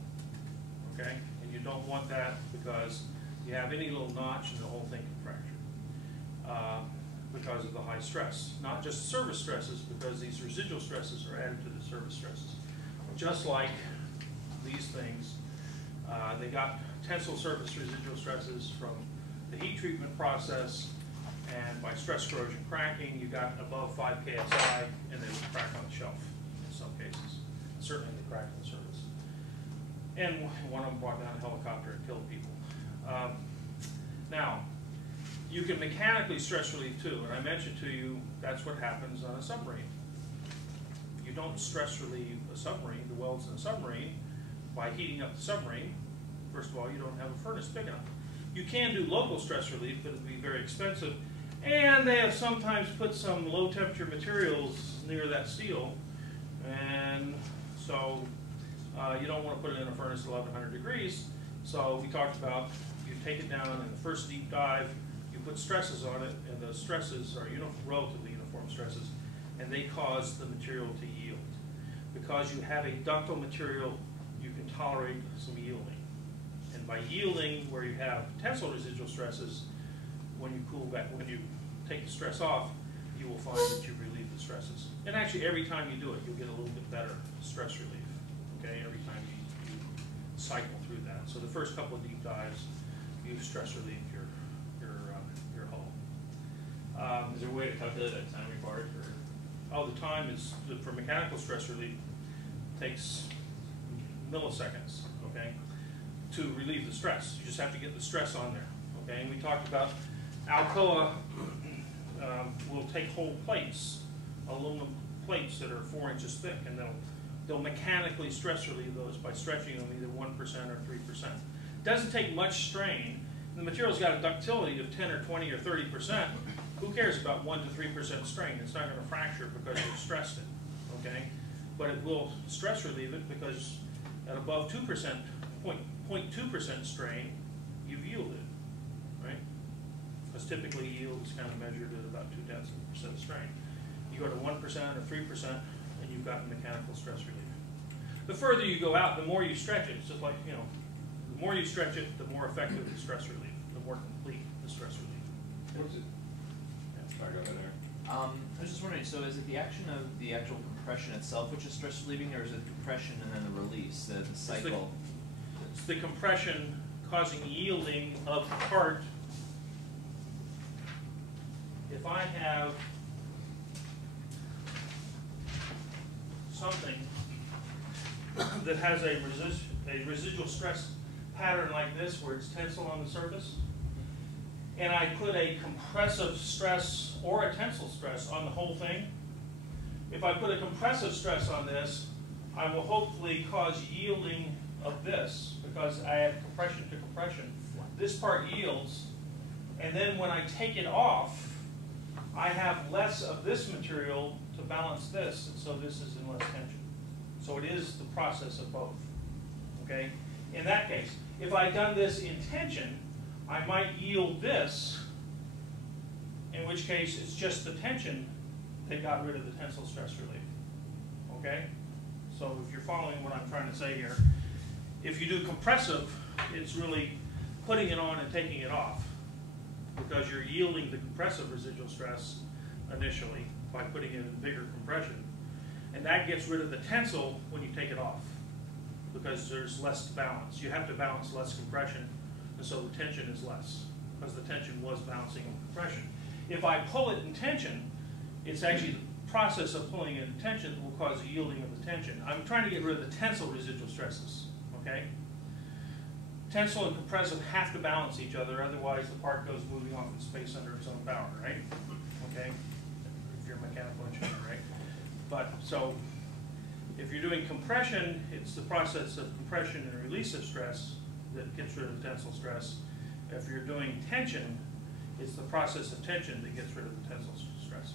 Okay? And you don't want that because you have any little notch and the whole thing can fracture because of the high stress. Not just service stresses, because these residual stresses are added to the service stresses. Just like these things, they got tensile surface residual stresses from the heat treatment process, and by stress corrosion cracking, you got above 5 KSI, and they would crack on the shelf in some cases. Certainly they crack on the surface. And one of them brought down a helicopter and killed people. Now, you can mechanically stress relieve too, and I mentioned to you that's what happens on a submarine. You don't stress relieve a submarine, the welds in a submarine, by heating up the submarine. First of all, you don't have a furnace big enough. You can do local stress relief, but it would be very expensive. And they have sometimes put some low temperature materials near that steel. And so you don't want to put it in a furnace at 1100 degrees. So we talked about you take it down in the first deep dive, you put stresses on it, and those stresses are relatively uniform stresses, and they cause the material to yield. Because you have a ductile material, you can tolerate some yielding. And by yielding, where you have tensile residual stresses, when you cool back, when you take the stress off, you will find that you relieve the stresses. And actually, every time you do it, you'll get a little bit better stress relief. Okay, every time you cycle through that. So the first couple of deep dives, you stress relieve your hull. Is there a way to calculate that time required for? Oh, the time is for mechanical stress relief takes milliseconds. Okay, to relieve the stress, you just have to get the stress on there. Okay, and we talked about Alcoa will take whole plates, aluminum plates that are 4 inches thick, and they'll mechanically stress relieve those by stretching them either 1% or 3%. Doesn't take much strain. The material's got a ductility of 10 or 20 or 30%. Who cares about 1 to 3% strain? It's not going to fracture because you've stressed it. Okay, but it will stress relieve it because at above 2%, 0.2% strain, you've yielded. Right? Because typically yield is kind of measured at about 0.2% strain. You go to 1% or 3%, and you've got mechanical stress relief. The further you go out, the more you stretch it. It's just like, you know, the more you stretch it, the more effective the stress relief, the more complete the stress relief. What's it? Yeah, sorry, go ahead there. I was just wondering, so is it the action of the actual compression itself which is stress relieving, or is it compression and then the release, the cycle? It's the compression causing yielding of the part. If I have something that has a residual stress pattern like this, where it's tensile on the surface, and I put a compressive stress or a tensile stress on the whole thing, if I put a compressive stress on this, I will hopefully cause yielding of this, because I have compression to compression. This part yields, and then when I take it off, I have less of this material to balance this, and so this is in less tension. So it is the process of both. Okay? In that case, if I'd done this in tension, I might yield this, in which case it's just the tension they got rid of the tensile stress relief. Okay? So if you're following what I'm trying to say here, if you do compressive, it's really putting it on and taking it off, because you're yielding the compressive residual stress initially by putting it in bigger compression. And that gets rid of the tensile when you take it off, because there's less balance. You have to balance less compression, and so the tension is less, because the tension was balancing in compression. If I pull it in tension, it's actually the process of pulling it in tension that will cause a yielding of the tension. I'm trying to get rid of the tensile residual stresses, okay? Tensile and compressive have to balance each other, otherwise the part goes moving off in space under its own power, right? Okay? If you're a mechanical engineer, right? But, so, if you're doing compression, it's the process of compression and release of stress that gets rid of the tensile stress. If you're doing tension, it's the process of tension that gets rid of the tensile stress.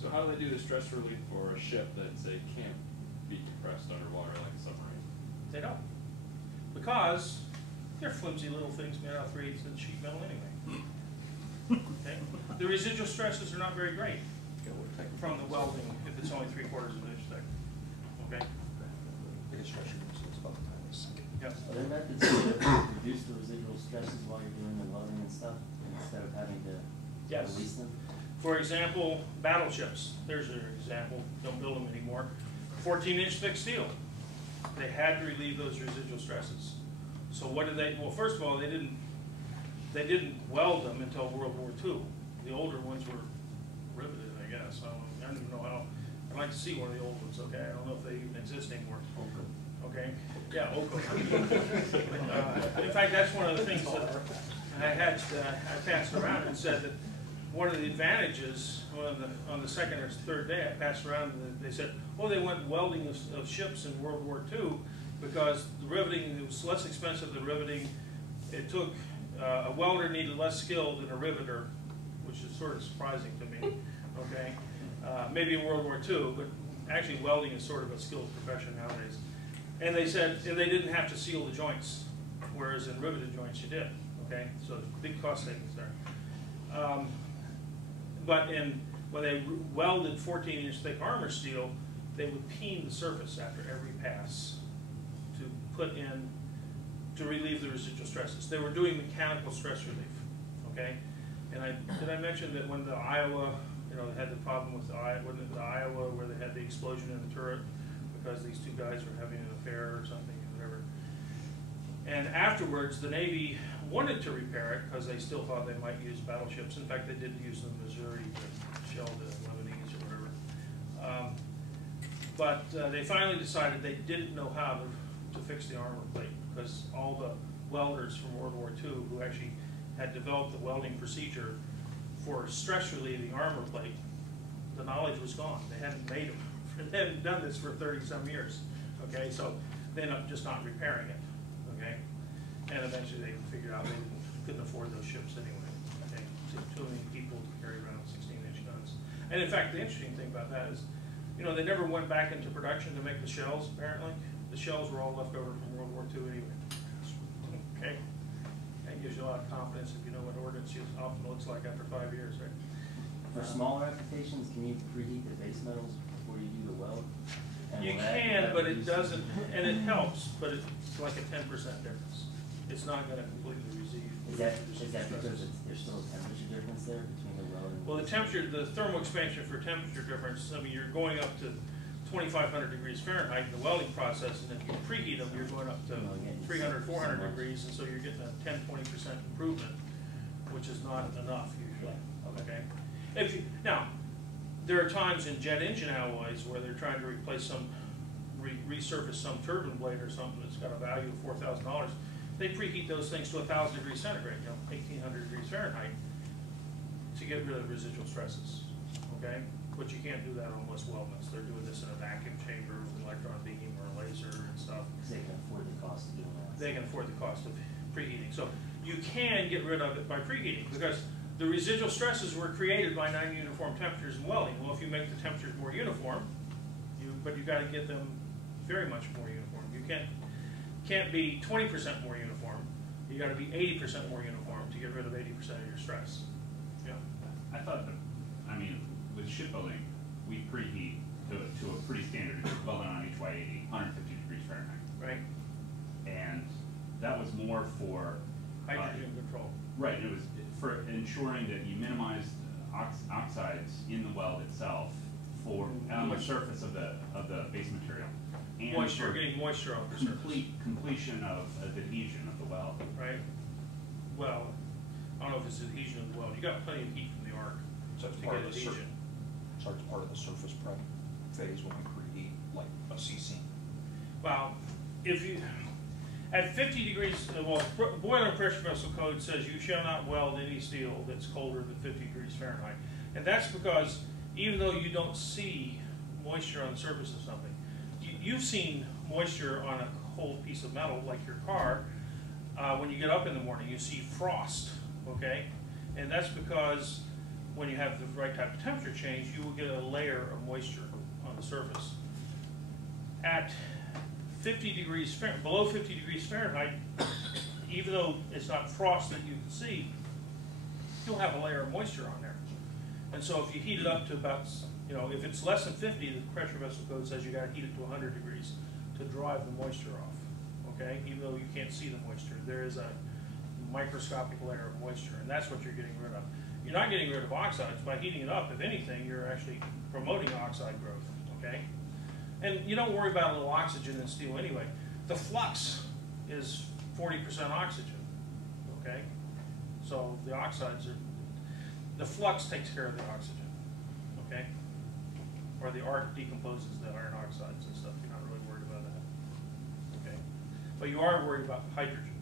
So how do they do the stress relief for a ship that, say, can't be compressed underwater like a submarine? They don't. Because they're flimsy little things made out of 3/8 inch sheet metal anyway. Okay? The residual stresses are not very great from the welding if it's only 3/4 of an inch thick. Okay? Yes. Are there methods to reduce the residual stresses while you're doing the welding and stuff, instead of having to release them? For example, battleships. There's an example. Don't build them anymore. 14-inch thick steel. They had to relieve those residual stresses. So what did they? Well, first of all, they didn't weld them until World War II. The older ones were riveted, I guess. I don't even know how. I'd like to see one of the old ones. Okay, I don't know if they even exist anymore. Okay. Yeah, Oco. In fact, that's one of the things that I passed around and said that one of the advantages on the second or third day I passed around, and they said, oh, they went welding of ships in World War II because the riveting, it was less expensive than riveting. It took, a welder needed less skill than a riveter, which is sort of surprising to me, okay? Maybe in World War II, but actually welding is sort of a skilled profession nowadays. And they said, and they didn't have to seal the joints, whereas in riveted joints you did, okay? So big cost savings there. But when they welded 14-inch thick armor steel, they would peen the surface after every pass to put in, to relieve the residual stresses. They were doing mechanical stress relief, okay? And did I mention that when the Iowa, they had the problem with the Iowa where they had the explosion in the turret because these two guys were having an affair or something, or whatever. And afterwards, the Navy wanted to repair it because they still thought they might use battleships. In fact, they did use the Missouri to shell the Lebanese or whatever. But they finally decided they didn't know how to fix the armor plate because all the welders from World War II who actually had developed the welding procedure for stress relieving armor plate, the knowledge was gone. They hadn't made them. They hadn't done this for 30-some years. Okay, so they ended up just not repairing it. Okay, and eventually they figured out they couldn't afford those ships anyway. Okay, too many people to carry around 16-inch guns. And in fact, the interesting thing about that is, they never went back into production to make the shells. Apparently, the shells were all left over from World War II anyway. Okay, that gives you a lot of confidence if you know what ordnance often looks like after 5 years, right? For smaller applications, can you preheat the base metals before you do the weld? And you can, but it doesn't, and it helps, but it's like a 10% difference. It's not going to completely receive. Is that because there's still a temperature difference there between the weld and well, the temperature, the thermal expansion for temperature difference, I mean, you're going up to 2,500 degrees Fahrenheit in the welding process, and if you preheat them, you're going up to 300, 400 degrees, and so you're getting a 10, 20% improvement, which is not enough usually. Okay. Now, there are times in jet engine alloys where they're trying to replace resurface some turbine blade or something that's got a value of $4,000. They preheat those things to 1,000 degrees centigrade, 1,800 degrees Fahrenheit, to get rid of residual stresses. Okay, but you can't do that on most weldments. They're doing this in a vacuum chamber with an electron beam or a laser and stuff. Because they can afford the cost of doing that. They can afford the cost of preheating. So you can get rid of it by preheating because the residual stresses were created by non-uniform temperatures in welding. Well, if you make the temperatures more uniform, but you got to get them very much more uniform. You can't be 20% more uniform. You got to be 80% more uniform to get rid of 80% of your stress. Yeah. I thought that, with shipbuilding, we preheat to a pretty standard equivalent on HY80, 150 degrees Fahrenheit. Right. And that was more for hydrogen control. Right. It was for ensuring that you minimized oxides in the weld itself for on the surface of the base material. And moisture, getting moisture off the surface. Completion of adhesion of the weld. Right. Well, I don't know if it's adhesion of the weld. You got plenty of heat from the arc So it's to part get of the adhesion. So it's part of the surface prep phase when we preheat, like a CC. Well, if you at 50 degrees, well, boiler pressure vessel code says you shall not weld any steel that's colder than 50 degrees Fahrenheit, and that's because even though you don't see moisture on the surface of something, you've seen moisture on a cold piece of metal like your car. When you get up in the morning, you see frost, okay? And that's because when you have the right type of temperature change, you will get a layer of moisture on the surface. At 50 degrees, below 50 degrees Fahrenheit, even though it's not frost that you can see, you'll have a layer of moisture on there. And so if you heat it up to about, you know, if it's less than 50, the pressure vessel code says you got to heat it to 100 degrees to drive the moisture off, okay? Even though you can't see the moisture, there is a microscopic layer of moisture, and that's what you're getting rid of. You're not getting rid of oxides. By heating it up, if anything, you're actually promoting oxide growth, okay? And you don't worry about a little oxygen in steel anyway. The flux is 40% oxygen, okay? So the oxides are, the flux takes care of the oxygen, okay? Or the arc decomposes the iron oxides and stuff. You're not really worried about that, okay? But you are worried about hydrogen,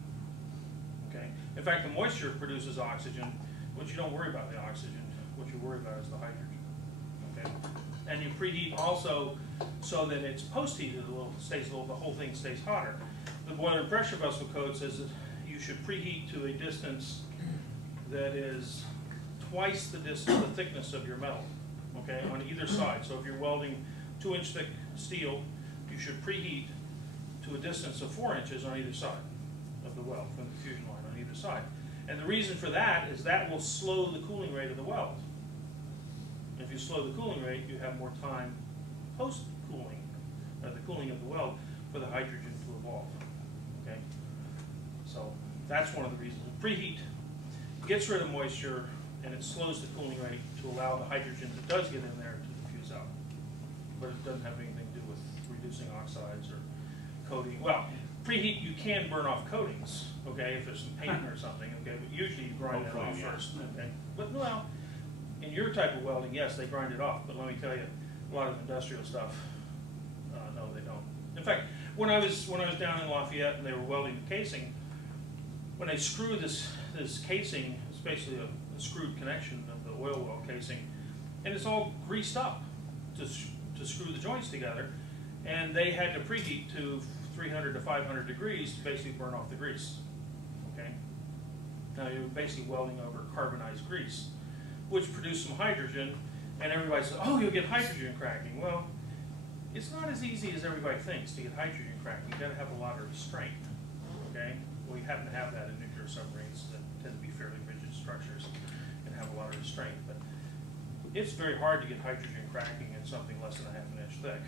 okay? In fact, the moisture produces oxygen, but you don't worry about the oxygen. What you worry about is the hydrogen, okay? And you preheat also so that it's post-heated a little, the whole thing stays hotter. The boiler and pressure vessel code says that you should preheat to a distance that is twice the distance, the thickness of your metal, okay, on either side. So if you're welding 2-inch thick steel, you should preheat to a distance of 4 inches on either side of the weld, from the fusion line on either side. And the reason for that is that will slow the cooling rate of the weld. If you slow the cooling rate, you have more time post-cooling, the cooling of the weld, for the hydrogen to evolve, okay? So that's one of the reasons. Preheat gets rid of moisture, and it slows the cooling rate to allow the hydrogen that does get in there to diffuse out. But it doesn't have anything to do with reducing oxides or coating. Well, preheat, you can burn off coatings, okay, if there's some paint or something, okay, but usually you grind that off first, okay? But well, in your type of welding, yes, they grind it off, but let me tell you, a lot of industrial stuff, no, they don't. In fact, when I was down in Lafayette and they were welding the casing, when they screw this casing, it's basically a screwed connection of the oil well casing, and it's all greased up to screw the joints together, and they had to preheat to 300 to 500 degrees to basically burn off the grease, okay? Now you're basically welding over carbonized grease, which produced some hydrogen, and everybody says, oh, you'll get hydrogen cracking. Well, it's not as easy as everybody thinks to get hydrogen cracking. You've got to have a lot of restraint, okay? Well, you happen to have that in nuclear submarines that tend to be fairly rigid structures and have a lot of restraint, but it's very hard to get hydrogen cracking in something less than a ½ inch thick,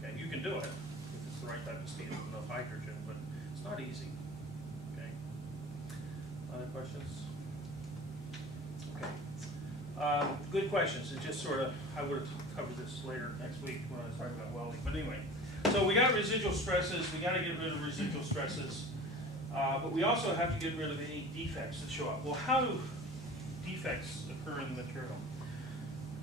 okay? You can do it if it's the right type of steel with enough hydrogen, but it's not easy, okay? Other questions? Okay. Good questions. It just sort of, I would have covered this later next week when I was talking about welding. But anyway, so we got residual stresses. We got to get rid of residual stresses. But we also have to get rid of any defects that show up. Well, how do defects occur in the material?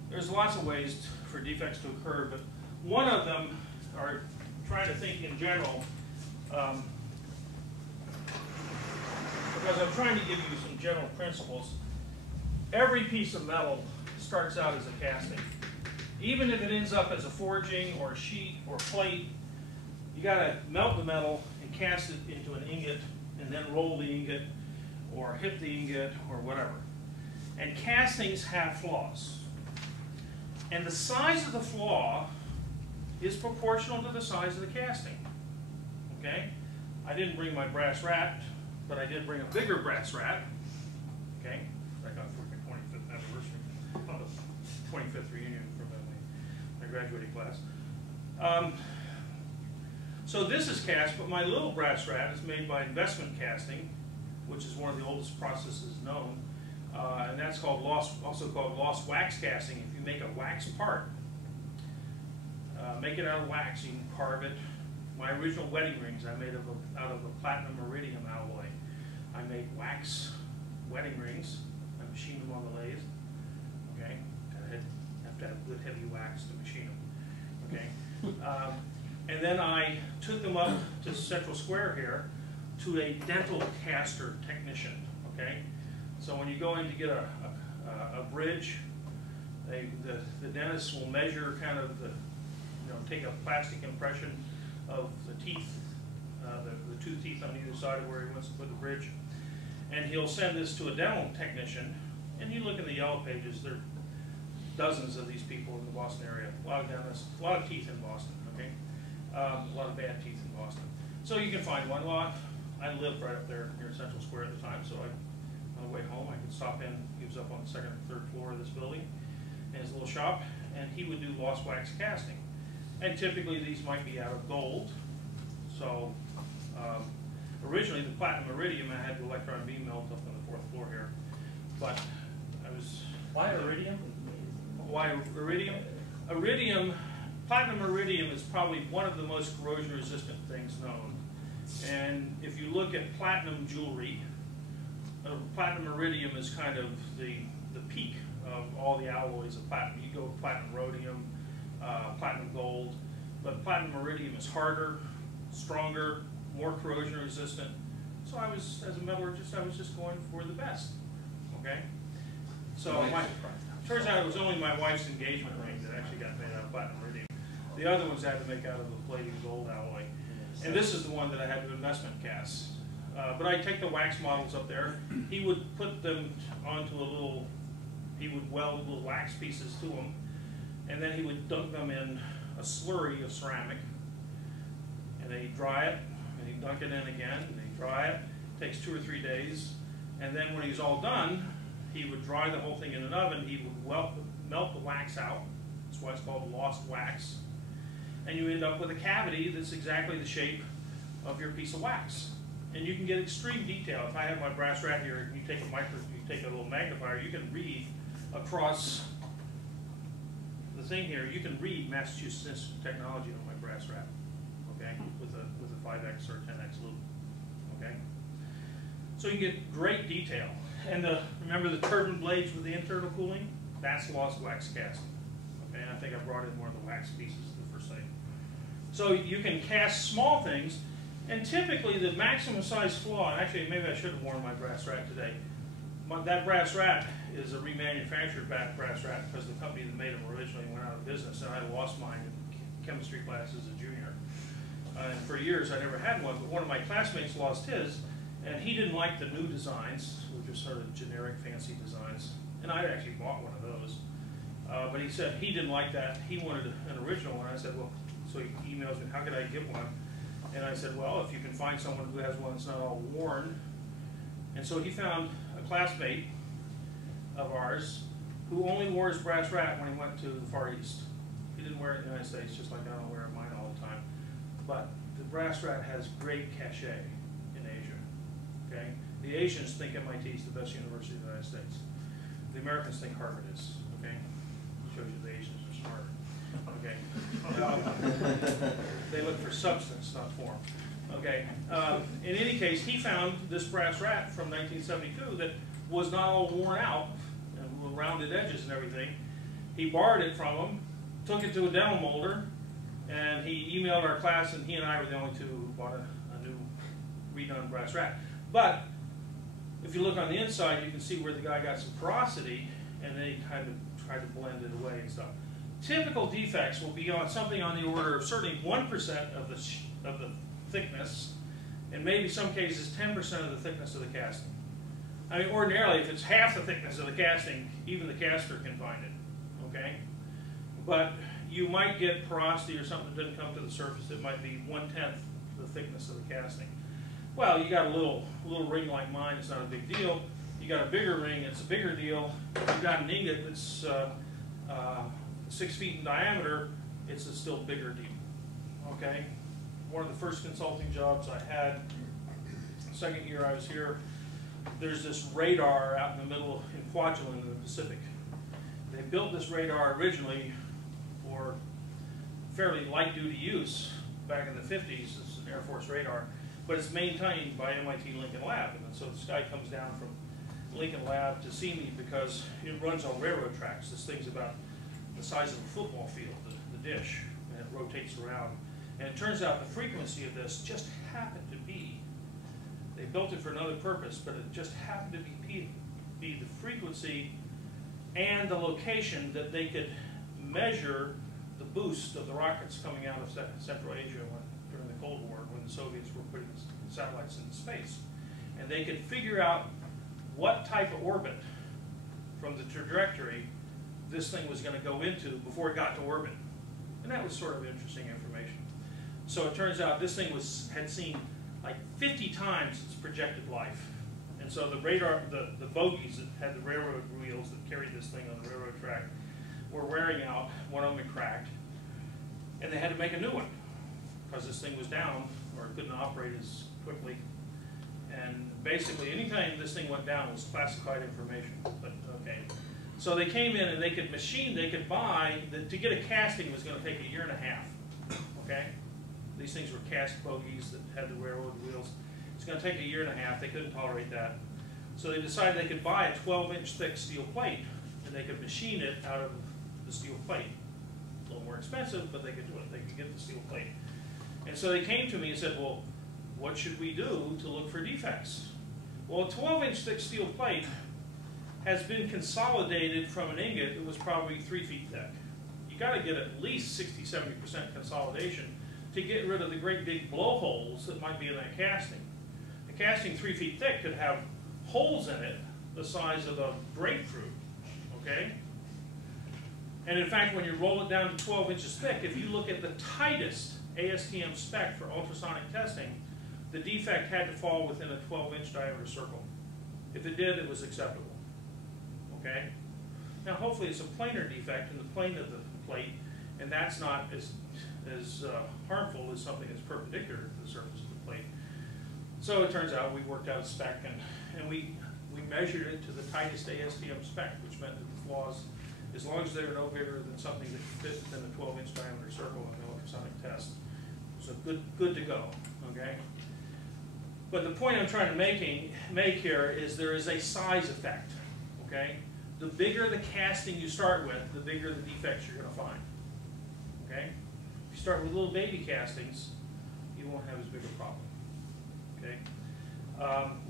There's lots of ways for defects to occur, but one of them are trying to think in general, because I'm trying to give you some general principles. Every piece of metal starts out as a casting. Even if it ends up as a forging or a sheet or plate, you got to melt the metal and cast it into an ingot and then roll the ingot or hit the ingot or whatever. And castings have flaws. And the size of the flaw is proportional to the size of the casting. Okay? I didn't bring my brass rat, but I did bring a bigger brass rat. Okay? I got for my 25th anniversary, 25th reunion from graduating class. So this is cast, but my little brass rat is made by investment casting, which is one of the oldest processes known, and that's called also called lost wax casting. If you make a wax part, make it out of wax, you can carve it. My original wedding rings I made out of a platinum iridium alloy. I make wax wedding rings. I machine them on the lathe. Okay, have to have good heavy wax to machine them. Okay, and then I took them up to Central Square here to a dental caster technician. Okay, so when you go in to get a bridge, the dentist will measure kind of take a plastic impression of the teeth, the two teeth on either side of where he wants to put the bridge. And he'll send this to a dental technician, and you look in the yellow pages, there are dozens of these people in the Boston area. A lot of dentists, a lot of teeth in Boston, okay? A lot of bad teeth in Boston. So you can find one. Well, I lived right up there near Central Square at the time, so on the way home I could stop in. He was up on the second or third floor of this building in his little shop, and he would do lost wax casting. And typically these might be out of gold. So originally the platinum iridium, I had the electron beam melt up on the fourth floor here. But I was... Why iridium? Why iridium? Platinum iridium is probably one of the most corrosion resistant things known. And if you look at platinum jewelry, platinum iridium is kind of the peak of all the alloys of platinum. You go with platinum rhodium, platinum gold, but platinum iridium is harder, stronger, more corrosion resistant. So I was, as a metallurgist, I was just going for the best. Okay. So turns out it was only my wife's engagement ring that actually got made out of platinum iridium. The other ones I had to make out of a plated gold alloy, and this is the one that I had to investment cast. But I'd take the wax models up there. He would put them onto a little. He would weld little wax pieces to them, and then he would dunk them in a slurry of ceramic, and they'd dry it, and he'd dunk it in again, and they'd dry it. Takes 2 or 3 days, and then when he's all done, he would dry the whole thing in an oven. He would melt the wax out. That's why it's called lost wax. And you end up with a cavity that's exactly the shape of your piece of wax. And you can get extreme detail. If I have my brass rat here, and you take a little magnifier, you can read across the thing here. You can read Massachusetts Institute of Technology on my brass rat, okay, with a 5x or 10x loop, okay. So you get great detail. And remember the turbine blades with the internal cooling? That's lost wax casting. Okay, and I think I brought in more of the wax pieces the first thing. So you can cast small things, and typically the maximum size flaw, and actually maybe I should have worn my brass rat today. That brass rat is a remanufactured brass rat because the company that made them originally went out of business, and I lost mine in chemistry class as a junior. And for years I never had one, but one of my classmates lost his, and he didn't like the new designs, which are sort of generic fancy designs, and I actually bought one of those. But he said he didn't like that. He wanted an original one. I said, well, so he emails me, how could I get one? And I said, well, if you can find someone who has one that's not all worn. And so he found a classmate of ours who only wore his brass rat when he went to the Far East. He didn't wear it in the United States, just like I don't wear mine all the time. But the brass rat has great cachet in Asia. Okay? The Asians think MIT is the best university in the United States. The Americans think Harvard is. Okay? Shows you the Asians are smart. Okay. They look for substance, not form. Okay. In any case, he found this brass rat from 1972 that was not all worn out and with rounded edges and everything. He borrowed it from him, took it to a dental molder, and he emailed our class, and he and I were the only two who bought a new redone brass rat. But if you look on the inside, you can see where the guy got some porosity, and then he kind of tried to blend it away and stuff. Typical defects will be on something on the order of certainly 1% of the thickness, and maybe some cases 10% of the thickness of the casting. I mean, ordinarily, if it's half the thickness of the casting, even the caster can find it, okay? But you might get porosity or something that doesn't come to the surface. It might be 1/10 the thickness of the casting. Well, you got a little ring like mine, it's not a big deal. You got a bigger ring, it's a bigger deal. You've got an ingot that's 6 feet in diameter, it's a still bigger deal. Okay? One of the first consulting jobs I had, second year I was here, there's this radar out in the middle in Kwajalein in the Pacific. They built this radar originally for fairly light duty use back in the 50s. It's an Air Force radar, but it's maintained by MIT Lincoln Lab. And so this guy comes down from Lincoln Lab to see me because it runs on railroad tracks. This thing's about the size of a football field, the dish, and it rotates around. And it turns out the frequency of this just happened to be, they built it for another purpose, but it just happened to be the frequency and the location that they could measure the boost of the rockets coming out of Central Asia during the Cold War, when the Soviets were putting satellites into space. And they could figure out what type of orbit from the trajectory this thing was going to go into before it got to orbit. And that was sort of interesting information. So it turns out this thing had seen like 50 times its projected life. And so the radar, the bogies that had the railroad wheels that carried this thing on the railroad track were wearing out. One of them had cracked. And they had to make a new one because this thing was down or it couldn't operate as quickly. And basically anytime this thing went down was classified information. But okay. So they came in and they could machine, they could buy, to get a casting was going to take 1.5 years. Okay? These things were cast bogies that had the railroad wheels. It's going to take 1.5 years. They couldn't tolerate that. So they decided they could buy a 12-inch thick steel plate and they could machine it out of the steel plate. A little more expensive, but they could do it. They could get the steel plate. And so they came to me and said, well, what should we do to look for defects? Well, a 12-inch thick steel plate has been consolidated from an ingot that was probably 3 feet thick. You got to get at least 60–70% consolidation to get rid of the great big blowholes that might be in that casting. A casting 3 feet thick could have holes in it the size of a grapefruit, okay? And in fact, when you roll it down to 12 inches thick, if you look at the tightest ASTM spec for ultrasonic testing, the defect had to fall within a 12-inch diameter circle. If it did, it was acceptable, okay? Now, hopefully it's a planar defect in the plane of the plate, and that's not as harmful as something that's perpendicular to the surface of the plate. So it turns out we worked out a spec, and we measured it to the tightest ASTM spec, which meant that the flaws, as long as they were no bigger than something that fit within a 12-inch diameter circle in the ultrasonic test, so good to go, okay? But the point I'm trying to make here is there is a size effect, okay? The bigger the casting you start with, the bigger the defects you're going to find, okay? If you start with little baby castings, you won't have as big a problem, okay?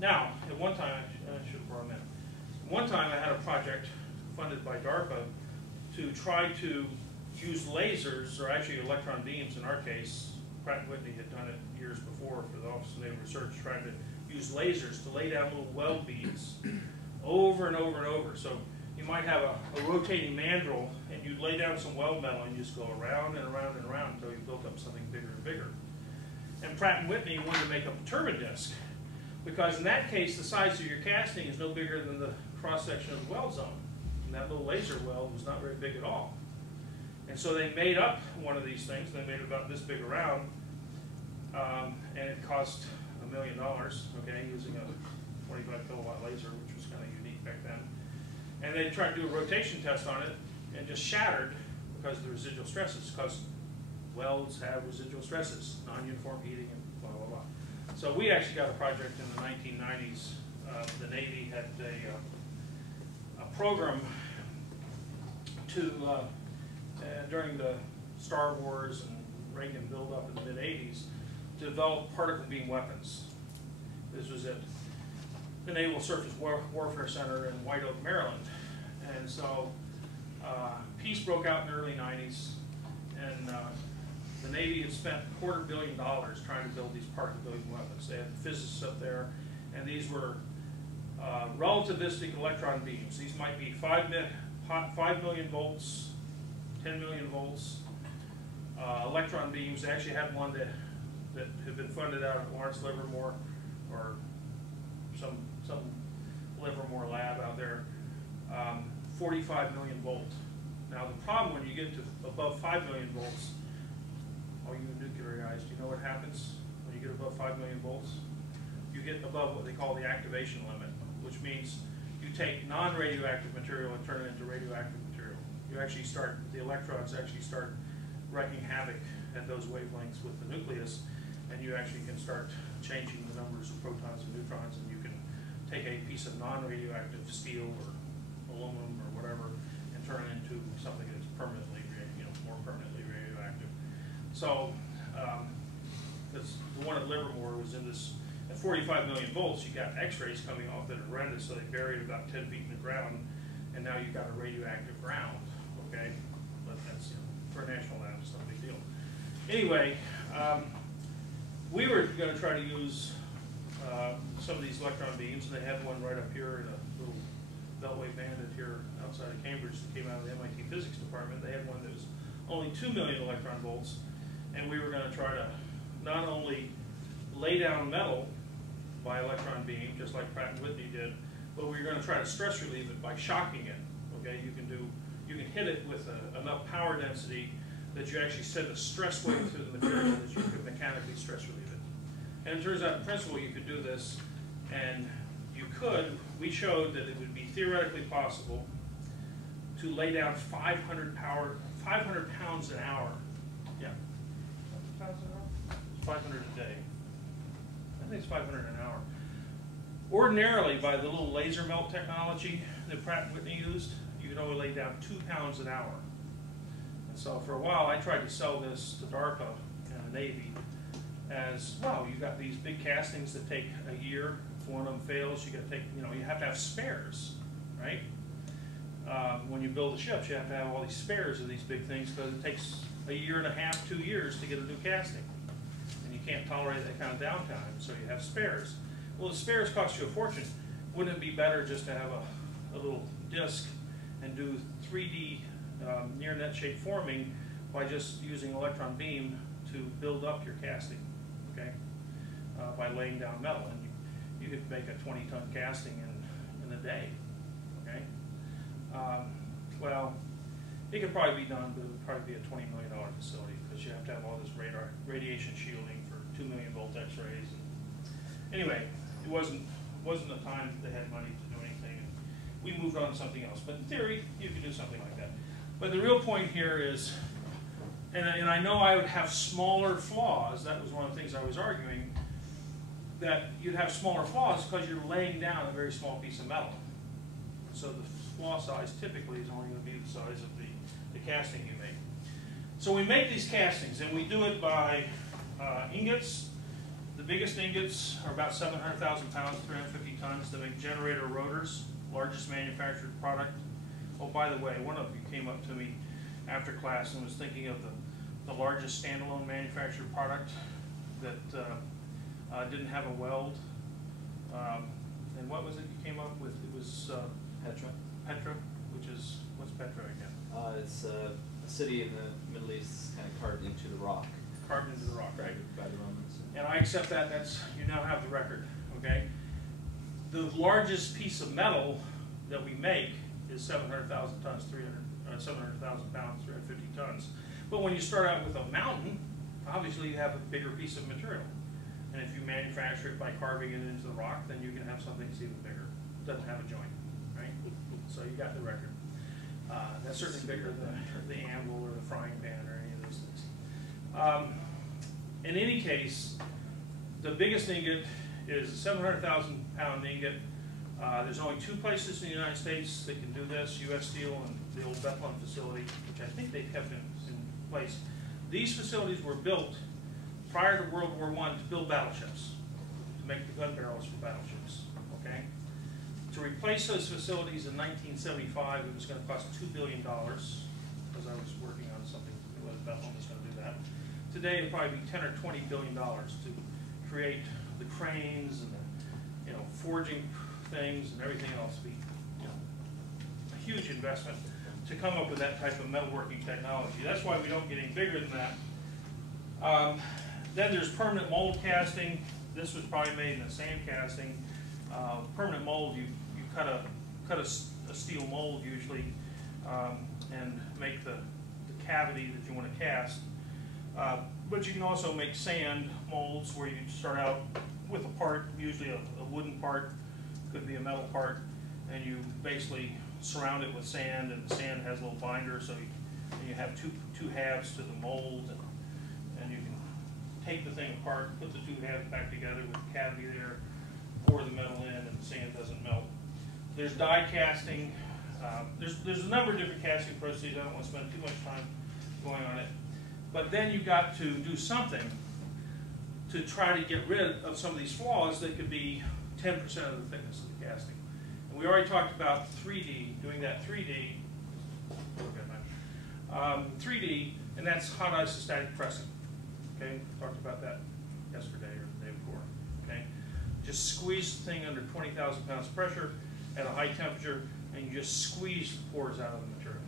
Now, at one time, I should have brought them in. One time I had a project funded by DARPA to try to use lasers, or actually electron beams in our case. Pratt & Whitney had done it years before for the Office of Naval Research, trying to use lasers to lay down little weld beads over and over and over. So you might have a rotating mandrel, and you'd lay down some weld metal and you just go around and around and around until you built up something bigger and bigger. And Pratt & Whitney wanted to make up a turbine disc, because in that case the size of your casting is no bigger than the cross-section of the weld zone. And that little laser weld was not very big at all. And so they made up one of these things. They made it about this big around, and it cost $1 million, okay, using a 25 kilowatt laser, which was kind of unique back then. And they tried to do a rotation test on it and just shattered because of the residual stresses, because welds have residual stresses, non-uniform heating, and blah, blah, blah. So we actually got a project in the 1990s. The Navy had a program to, during the Star Wars and Reagan build-up in the mid-'80s, to develop particle beam weapons. This was at the Naval Surface Warfare Center in White Oak, Maryland. And so peace broke out in the early 90s, and the Navy had spent $250 million trying to build these particle beam weapons. They had physicists up there, and these were relativistic electron beams. These might be 5 million volts, 10 million volts electron beams. They actually had one that had been funded out of Lawrence Livermore, or some Livermore lab out there, 45 million volt. Now Now the problem when you get to above 5 million volts, all you nuclear guys, do you know what happens when you get above 5 million volts? You get above what they call the activation limit, which means you take non-radioactive material and turn it into radioactive material. You actually start, the electrons actually start wreaking havoc at those wavelengths with the nucleus, and you actually can start changing the numbers of protons and neutrons, and you can take a piece of non-radioactive steel or aluminum or whatever and turn it into something that's permanently, more permanently radioactive. So, the one at Livermore was in this, at 45 million volts, you got X-rays coming off that are horrendous, so they buried about 10 feet in the ground, and now you've got a radioactive ground, okay? But that's, for a national lab, it's not a big deal. Anyway, we were going to try to use some of these electron beams, and they had one right up here in a little Beltway bandit here outside of Cambridge that came out of the MIT physics department. They had one that was only 2 million electron volts, and we were going to try to not only lay down metal by electron beam, just like Pratt & Whitney did, but we were going to try to stress relieve it by shocking it. Okay, you can hit it with enough power density that you actually send a stress wave through the material that you could mechanically stress relieve it. And it turns out, in principle, you could do this, and we showed that it would be theoretically possible to lay down 500 pounds an hour. Yeah. Pounds an hour? It's 500 a day. I think it's 500 an hour. Ordinarily, by the little laser melt technology that Pratt & Whitney used, you could only lay down 2 pounds an hour. And so for a while, I tried to sell this to DARPA and the Navy as, well, you've got these big castings that take a year. If one of them fails, you have to have spares, right? When you build the ships, you have to have all these spares of these big things because it takes a year and a half, 2 years to get a new casting. And you can't tolerate that kind of downtime, so you have spares. Well, the spares cost you a fortune. Wouldn't it be better just to have a little disc and do 3D near net shape forming by just using electron beam to build up your casting, okay? By laying down metal. And you could make a 20-ton casting in a day, okay? Well, it could probably be done, but it would probably be a $20 million facility because you have to have all this radiation shielding for 2 million volt X-rays. Anyway, it wasn't a time that they had money to do anything. And we moved on to something else. But in theory, you could do something like that. But the real point here is, and I know I would have smaller flaws. That was one of the things I was arguing, that you'd have smaller flaws because you're laying down a very small piece of metal. So the flaw size typically is only going to be the size of the casting you make. So we make these castings, and we do it by ingots. The biggest ingots are about 700,000 pounds, 350 tons. They make generator rotors, largest manufactured product. Oh, by the way, one of you came up to me after class and was thinking of the largest standalone manufactured product that didn't have a weld. And what was it you came up with? It was Petra. Petra, which is, what's Petra again? It's a city in the Middle East kind of carved into the rock. Carved into the rock, right? By the Romans. And I accept that. You now have the record, okay? The largest piece of metal that we make is 700,000 tons, 700,000 pounds, 350 tons. But when you start out with a mountain, obviously you have a bigger piece of material. And if you manufacture it by carving it into the rock, then you can have something that's even bigger. It doesn't have a joint, right? So you got the record. That's certainly bigger than the anvil or the frying pan or any of those things. In any case, the biggest ingot is a 700,000 pound ingot. There's only 2 places in the United States that can do this, U.S. Steel and the old Bethlehem facility, which I think they kept in place. These facilities were built prior to World War I to build battleships, to make the gun barrels for battleships, okay? To replace those facilities in 1975, it was going to cost $2 billion, because I was working on something that Bethlehem was going to do that. Today, it'd probably be $10 or $20 billion to create the cranes and the, forging things and everything else. Be, a huge investment to come up with that type of metalworking technology. That's why we don't get any bigger than that. Then there's permanent mold casting. This was probably made in a sand casting. Permanent mold, you cut a steel mold usually, and make the cavity that you want to cast. But you can also make sand molds where you start out with a part, usually a wooden part, could be a metal part, and you basically surround it with sand, and the sand has a little binder, so you have two halves to the mold, and you can take the thing apart, put the two halves back together with the cavity there, pour the metal in, and the sand doesn't melt. There's die casting. There's a number of different casting processes. I don't want to spend too much time going on it. But then you've got to do something to try to get rid of some of these flaws that could be 10% of the thickness of the casting. And we already talked about 3D, doing that 3D, 3D, and that's hot isostatic pressing. Okay, talked about that yesterday or the day before. Okay, just squeeze the thing under 20,000 pounds of pressure at a high temperature, and you just squeeze the pores out of the material.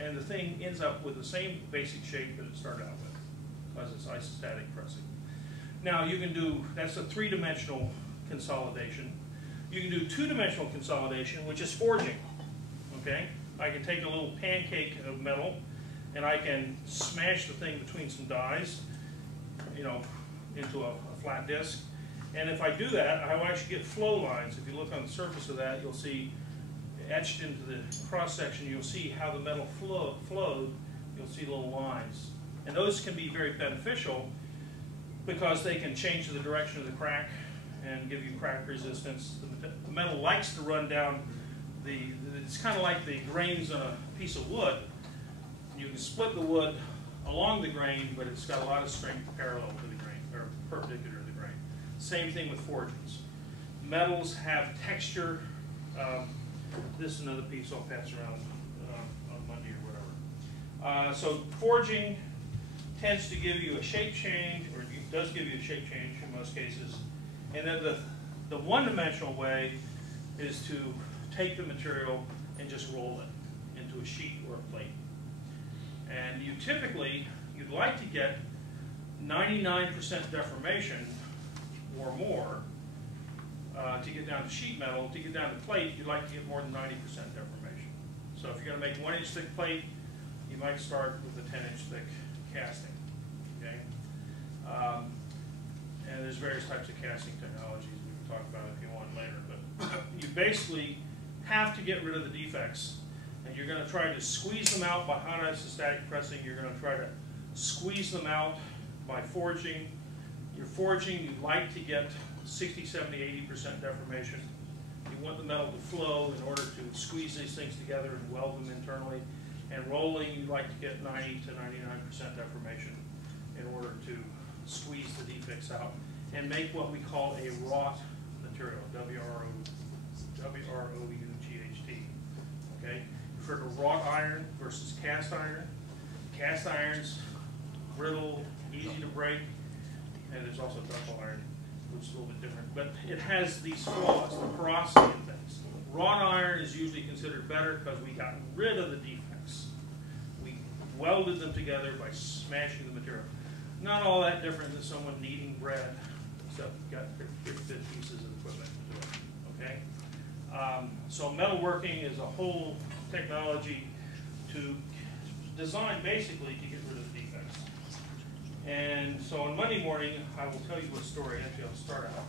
And the thing ends up with the same basic shape that it started out with, because it's isostatic pressing. Now you can do, that's a three-dimensional consolidation. You can do two-dimensional consolidation, which is forging. Okay, I can take a little pancake of metal, and I can smash the thing between some dies, you know, into a flat disc. And if I do that, I will actually get flow lines. If you look on the surface of that, you'll see etched into the cross section, you'll see how the metal flowed. You'll see little lines. And those can be very beneficial because they can change the direction of the crack and give you crack resistance. The metal likes to run down it's kind of like the grains on a piece of wood. You can split the wood along the grain, but it's got a lot of strength parallel to the grain, or perpendicular to the grain. Same thing with forgings. Metals have texture. This is another piece I'll pass around on Monday or whatever. So forging tends to give you a shape change, or it does give you a shape change in most cases. And then the one-dimensional way is to take the material and just roll it into a sheet or a plate. And you'd like to get 99% deformation or more to get down to sheet metal. To get down to plate, you'd like to get more than 90% deformation. So if you're going to make 1-inch thick plate, you might start with a 10-inch thick casting. Okay? And there's various types of casting technologies we can talk about if you want later. But you basically have to get rid of the defects. And you're going to try to squeeze them out by hot isostatic pressing. You're going to try to squeeze them out by forging. You're forging, you'd like to get 60, 70, 80% deformation. You want the metal to flow in order to squeeze these things together and weld them internally. And rolling, you'd like to get 90 to 99% deformation in order to squeeze the defects out and make what we call a wrought material, W-R-O-U-G-H-T. Okay? You've heard of wrought iron versus cast iron. Cast iron's brittle, easy to break, and there's also ductile iron, which is a little bit different. But it has these flaws, the porosity of things. Wrought iron is usually considered better because we got rid of the defects. We welded them together by smashing the material. Not all that different than someone kneading bread, except you got bit pieces of equipment to do it. Okay? So metalworking is a whole technology to design basically to get rid of the defects. And so on Monday morning, I will tell you a story. Actually, I'll start out.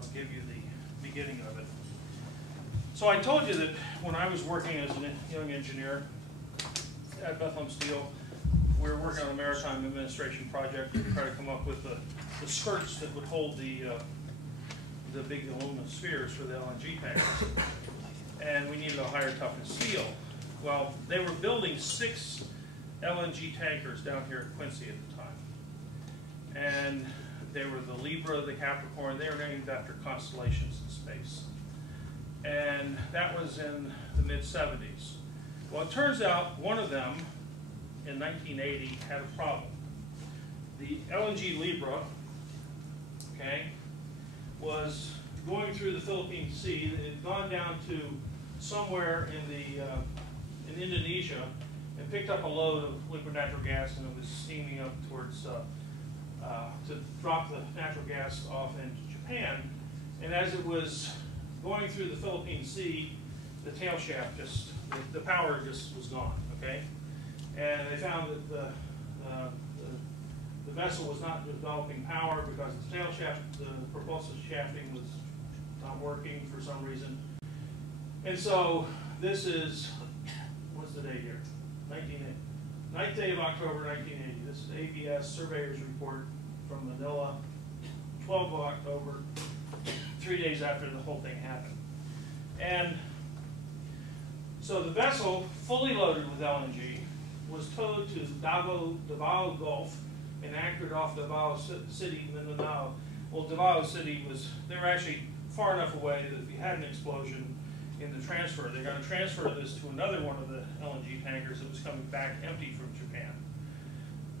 I'll give you the beginning of it. So I told you that when I was working as a young engineer at Bethlehem Steel, we were working on a maritime administration project to try to come up with the skirts that would hold the big aluminum spheres for the LNG tankers. And we needed a higher toughness steel. Well, they were building 6 LNG tankers down here at Quincy at the time. And they were the Libra, the Capricorn. They were named after constellations in space. And that was in the mid-70s. Well, it turns out one of them in 1980 had a problem. The LNG Libra, okay, was going through the Philippine Sea. It had gone down to somewhere in Indonesia and picked up a load of liquid natural gas, and it was steaming up towards to drop the natural gas off into Japan. And as it was going through the Philippine Sea, the tail shaft just, the power just was gone, okay? And they found that the vessel was not developing power because the tail shaft, the propulsive shafting was not working for some reason. And so this is, what's the date here? 1980. 9th day of October 1980. This is ABS Surveyor's Report from Manila, 12th of October, 3 days after the whole thing happened. And so the vessel, fully loaded with LNG, was towed to Davao Gulf and anchored off Davao City, Mindanao. Well, Davao City was, they were actually far enough away that if you had an explosion in the transfer, they're going to transfer this to another one of the LNG tankers that was coming back empty from Japan.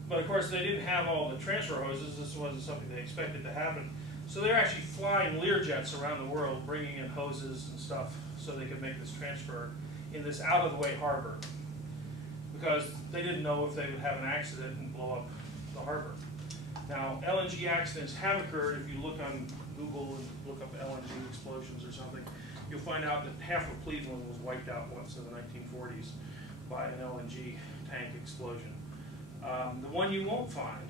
But of course, they didn't have all the transfer hoses. This wasn't something they expected to happen. So they're actually flying Learjets around the world, bringing in hoses and stuff so they could make this transfer in this out-of-the-way harbor, because they didn't know if they would have an accident and blow up the harbor. Now, LNG accidents have occurred. If you look on Google and look up LNG explosions or something, you'll find out that half of Cleveland was wiped out once in the 1940s by an LNG tank explosion. The one you won't find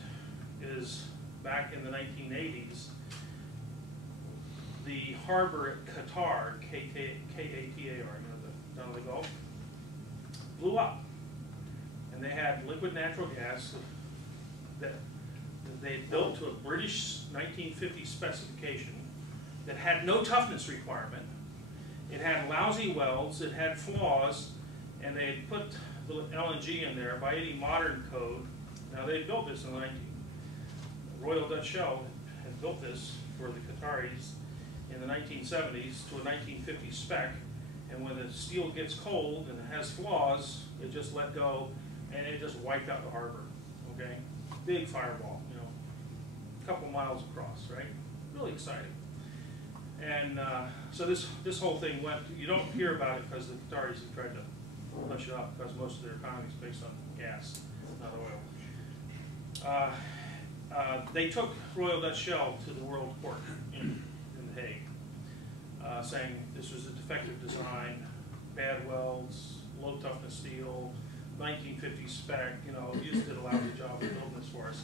is back in the 1980s, the harbor at Qatar, K-A-T-A-R, down the Gulf, blew up. And they had liquid natural gas that they had built to a British 1950 specification that had no toughness requirement. It had lousy welds, it had flaws, and they had put the LNG in there by any modern code. Now they had built this in the Royal Dutch Shell had built this for the Qataris in the 1970s to a 1950 spec, and when the steel gets cold and it has flaws, it just let go and it just wiped out the harbor, okay? Big fireball, you know, a couple miles across, right? Really exciting. And so this whole thing went, you don't hear about it because the Qataris have tried to push it up because most of their economy is based on gas, not oil. They took Royal Dutch Shell to the World Court in The Hague, saying this was a defective design, bad welds, low toughness steel, 1950 spec, you know, you just did a lousy job of building this for us.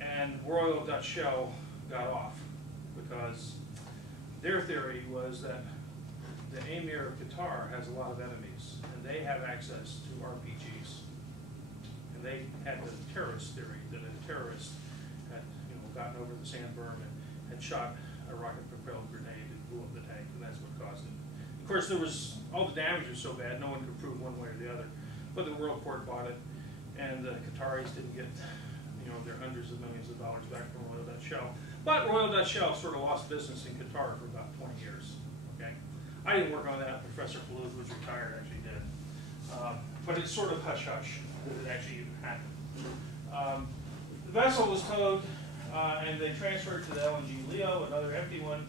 And Royal Dutch Shell got off because their theory was that the Emir of Qatar has a lot of enemies, and they have access to RPGs. And they had the terrorist theory that a terrorist had, you know, gotten over the sand berm and had shot a rocket-propelled grenade and blew up the tank, and that's what caused it. Of course, there was all the damage was so bad, no one could prove one way or the other. But the World Court bought it, and the Qataris didn't get, you know, their hundreds of millions of dollars back from Royal Dutch Shell. But Royal Dutch Shell sort of lost business in Qatar for about 20 years. Okay, I didn't work on that. Professor Palouse, who's retired, actually did. But it's sort of hush hush that it actually even happened. The vessel was towed, and they transferred to the LNG Leo, another empty one.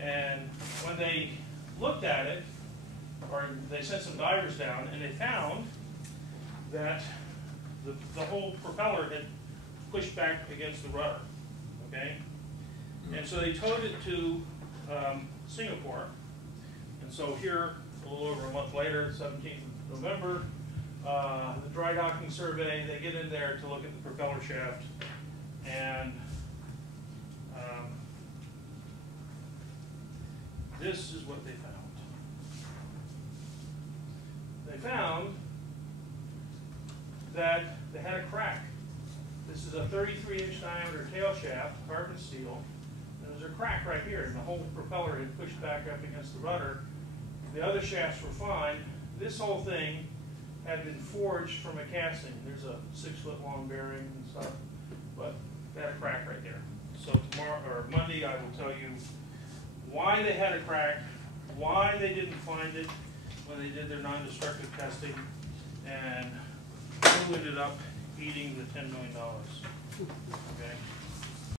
And when they looked at it, or they sent some divers down, and they found that the whole propeller had pushed back against the rudder, okay? And so they towed it to Singapore. And so here, a little over a month later, 17th of November, the dry docking survey, they get in there to look at the propeller shaft, and this is what they found. They found that they had a crack. This is a 33-inch diameter tail shaft, carbon steel, and there's a crack right here, and the whole propeller had pushed back up against the rudder. The other shafts were fine. This whole thing had been forged from a casting. There's a 6-foot-long bearing and stuff, but they had a crack right there. So tomorrow, or Monday, I will tell you why they had a crack, why they didn't find it when they did their non-destructive testing, and who ended up eating the $10 million. Okay?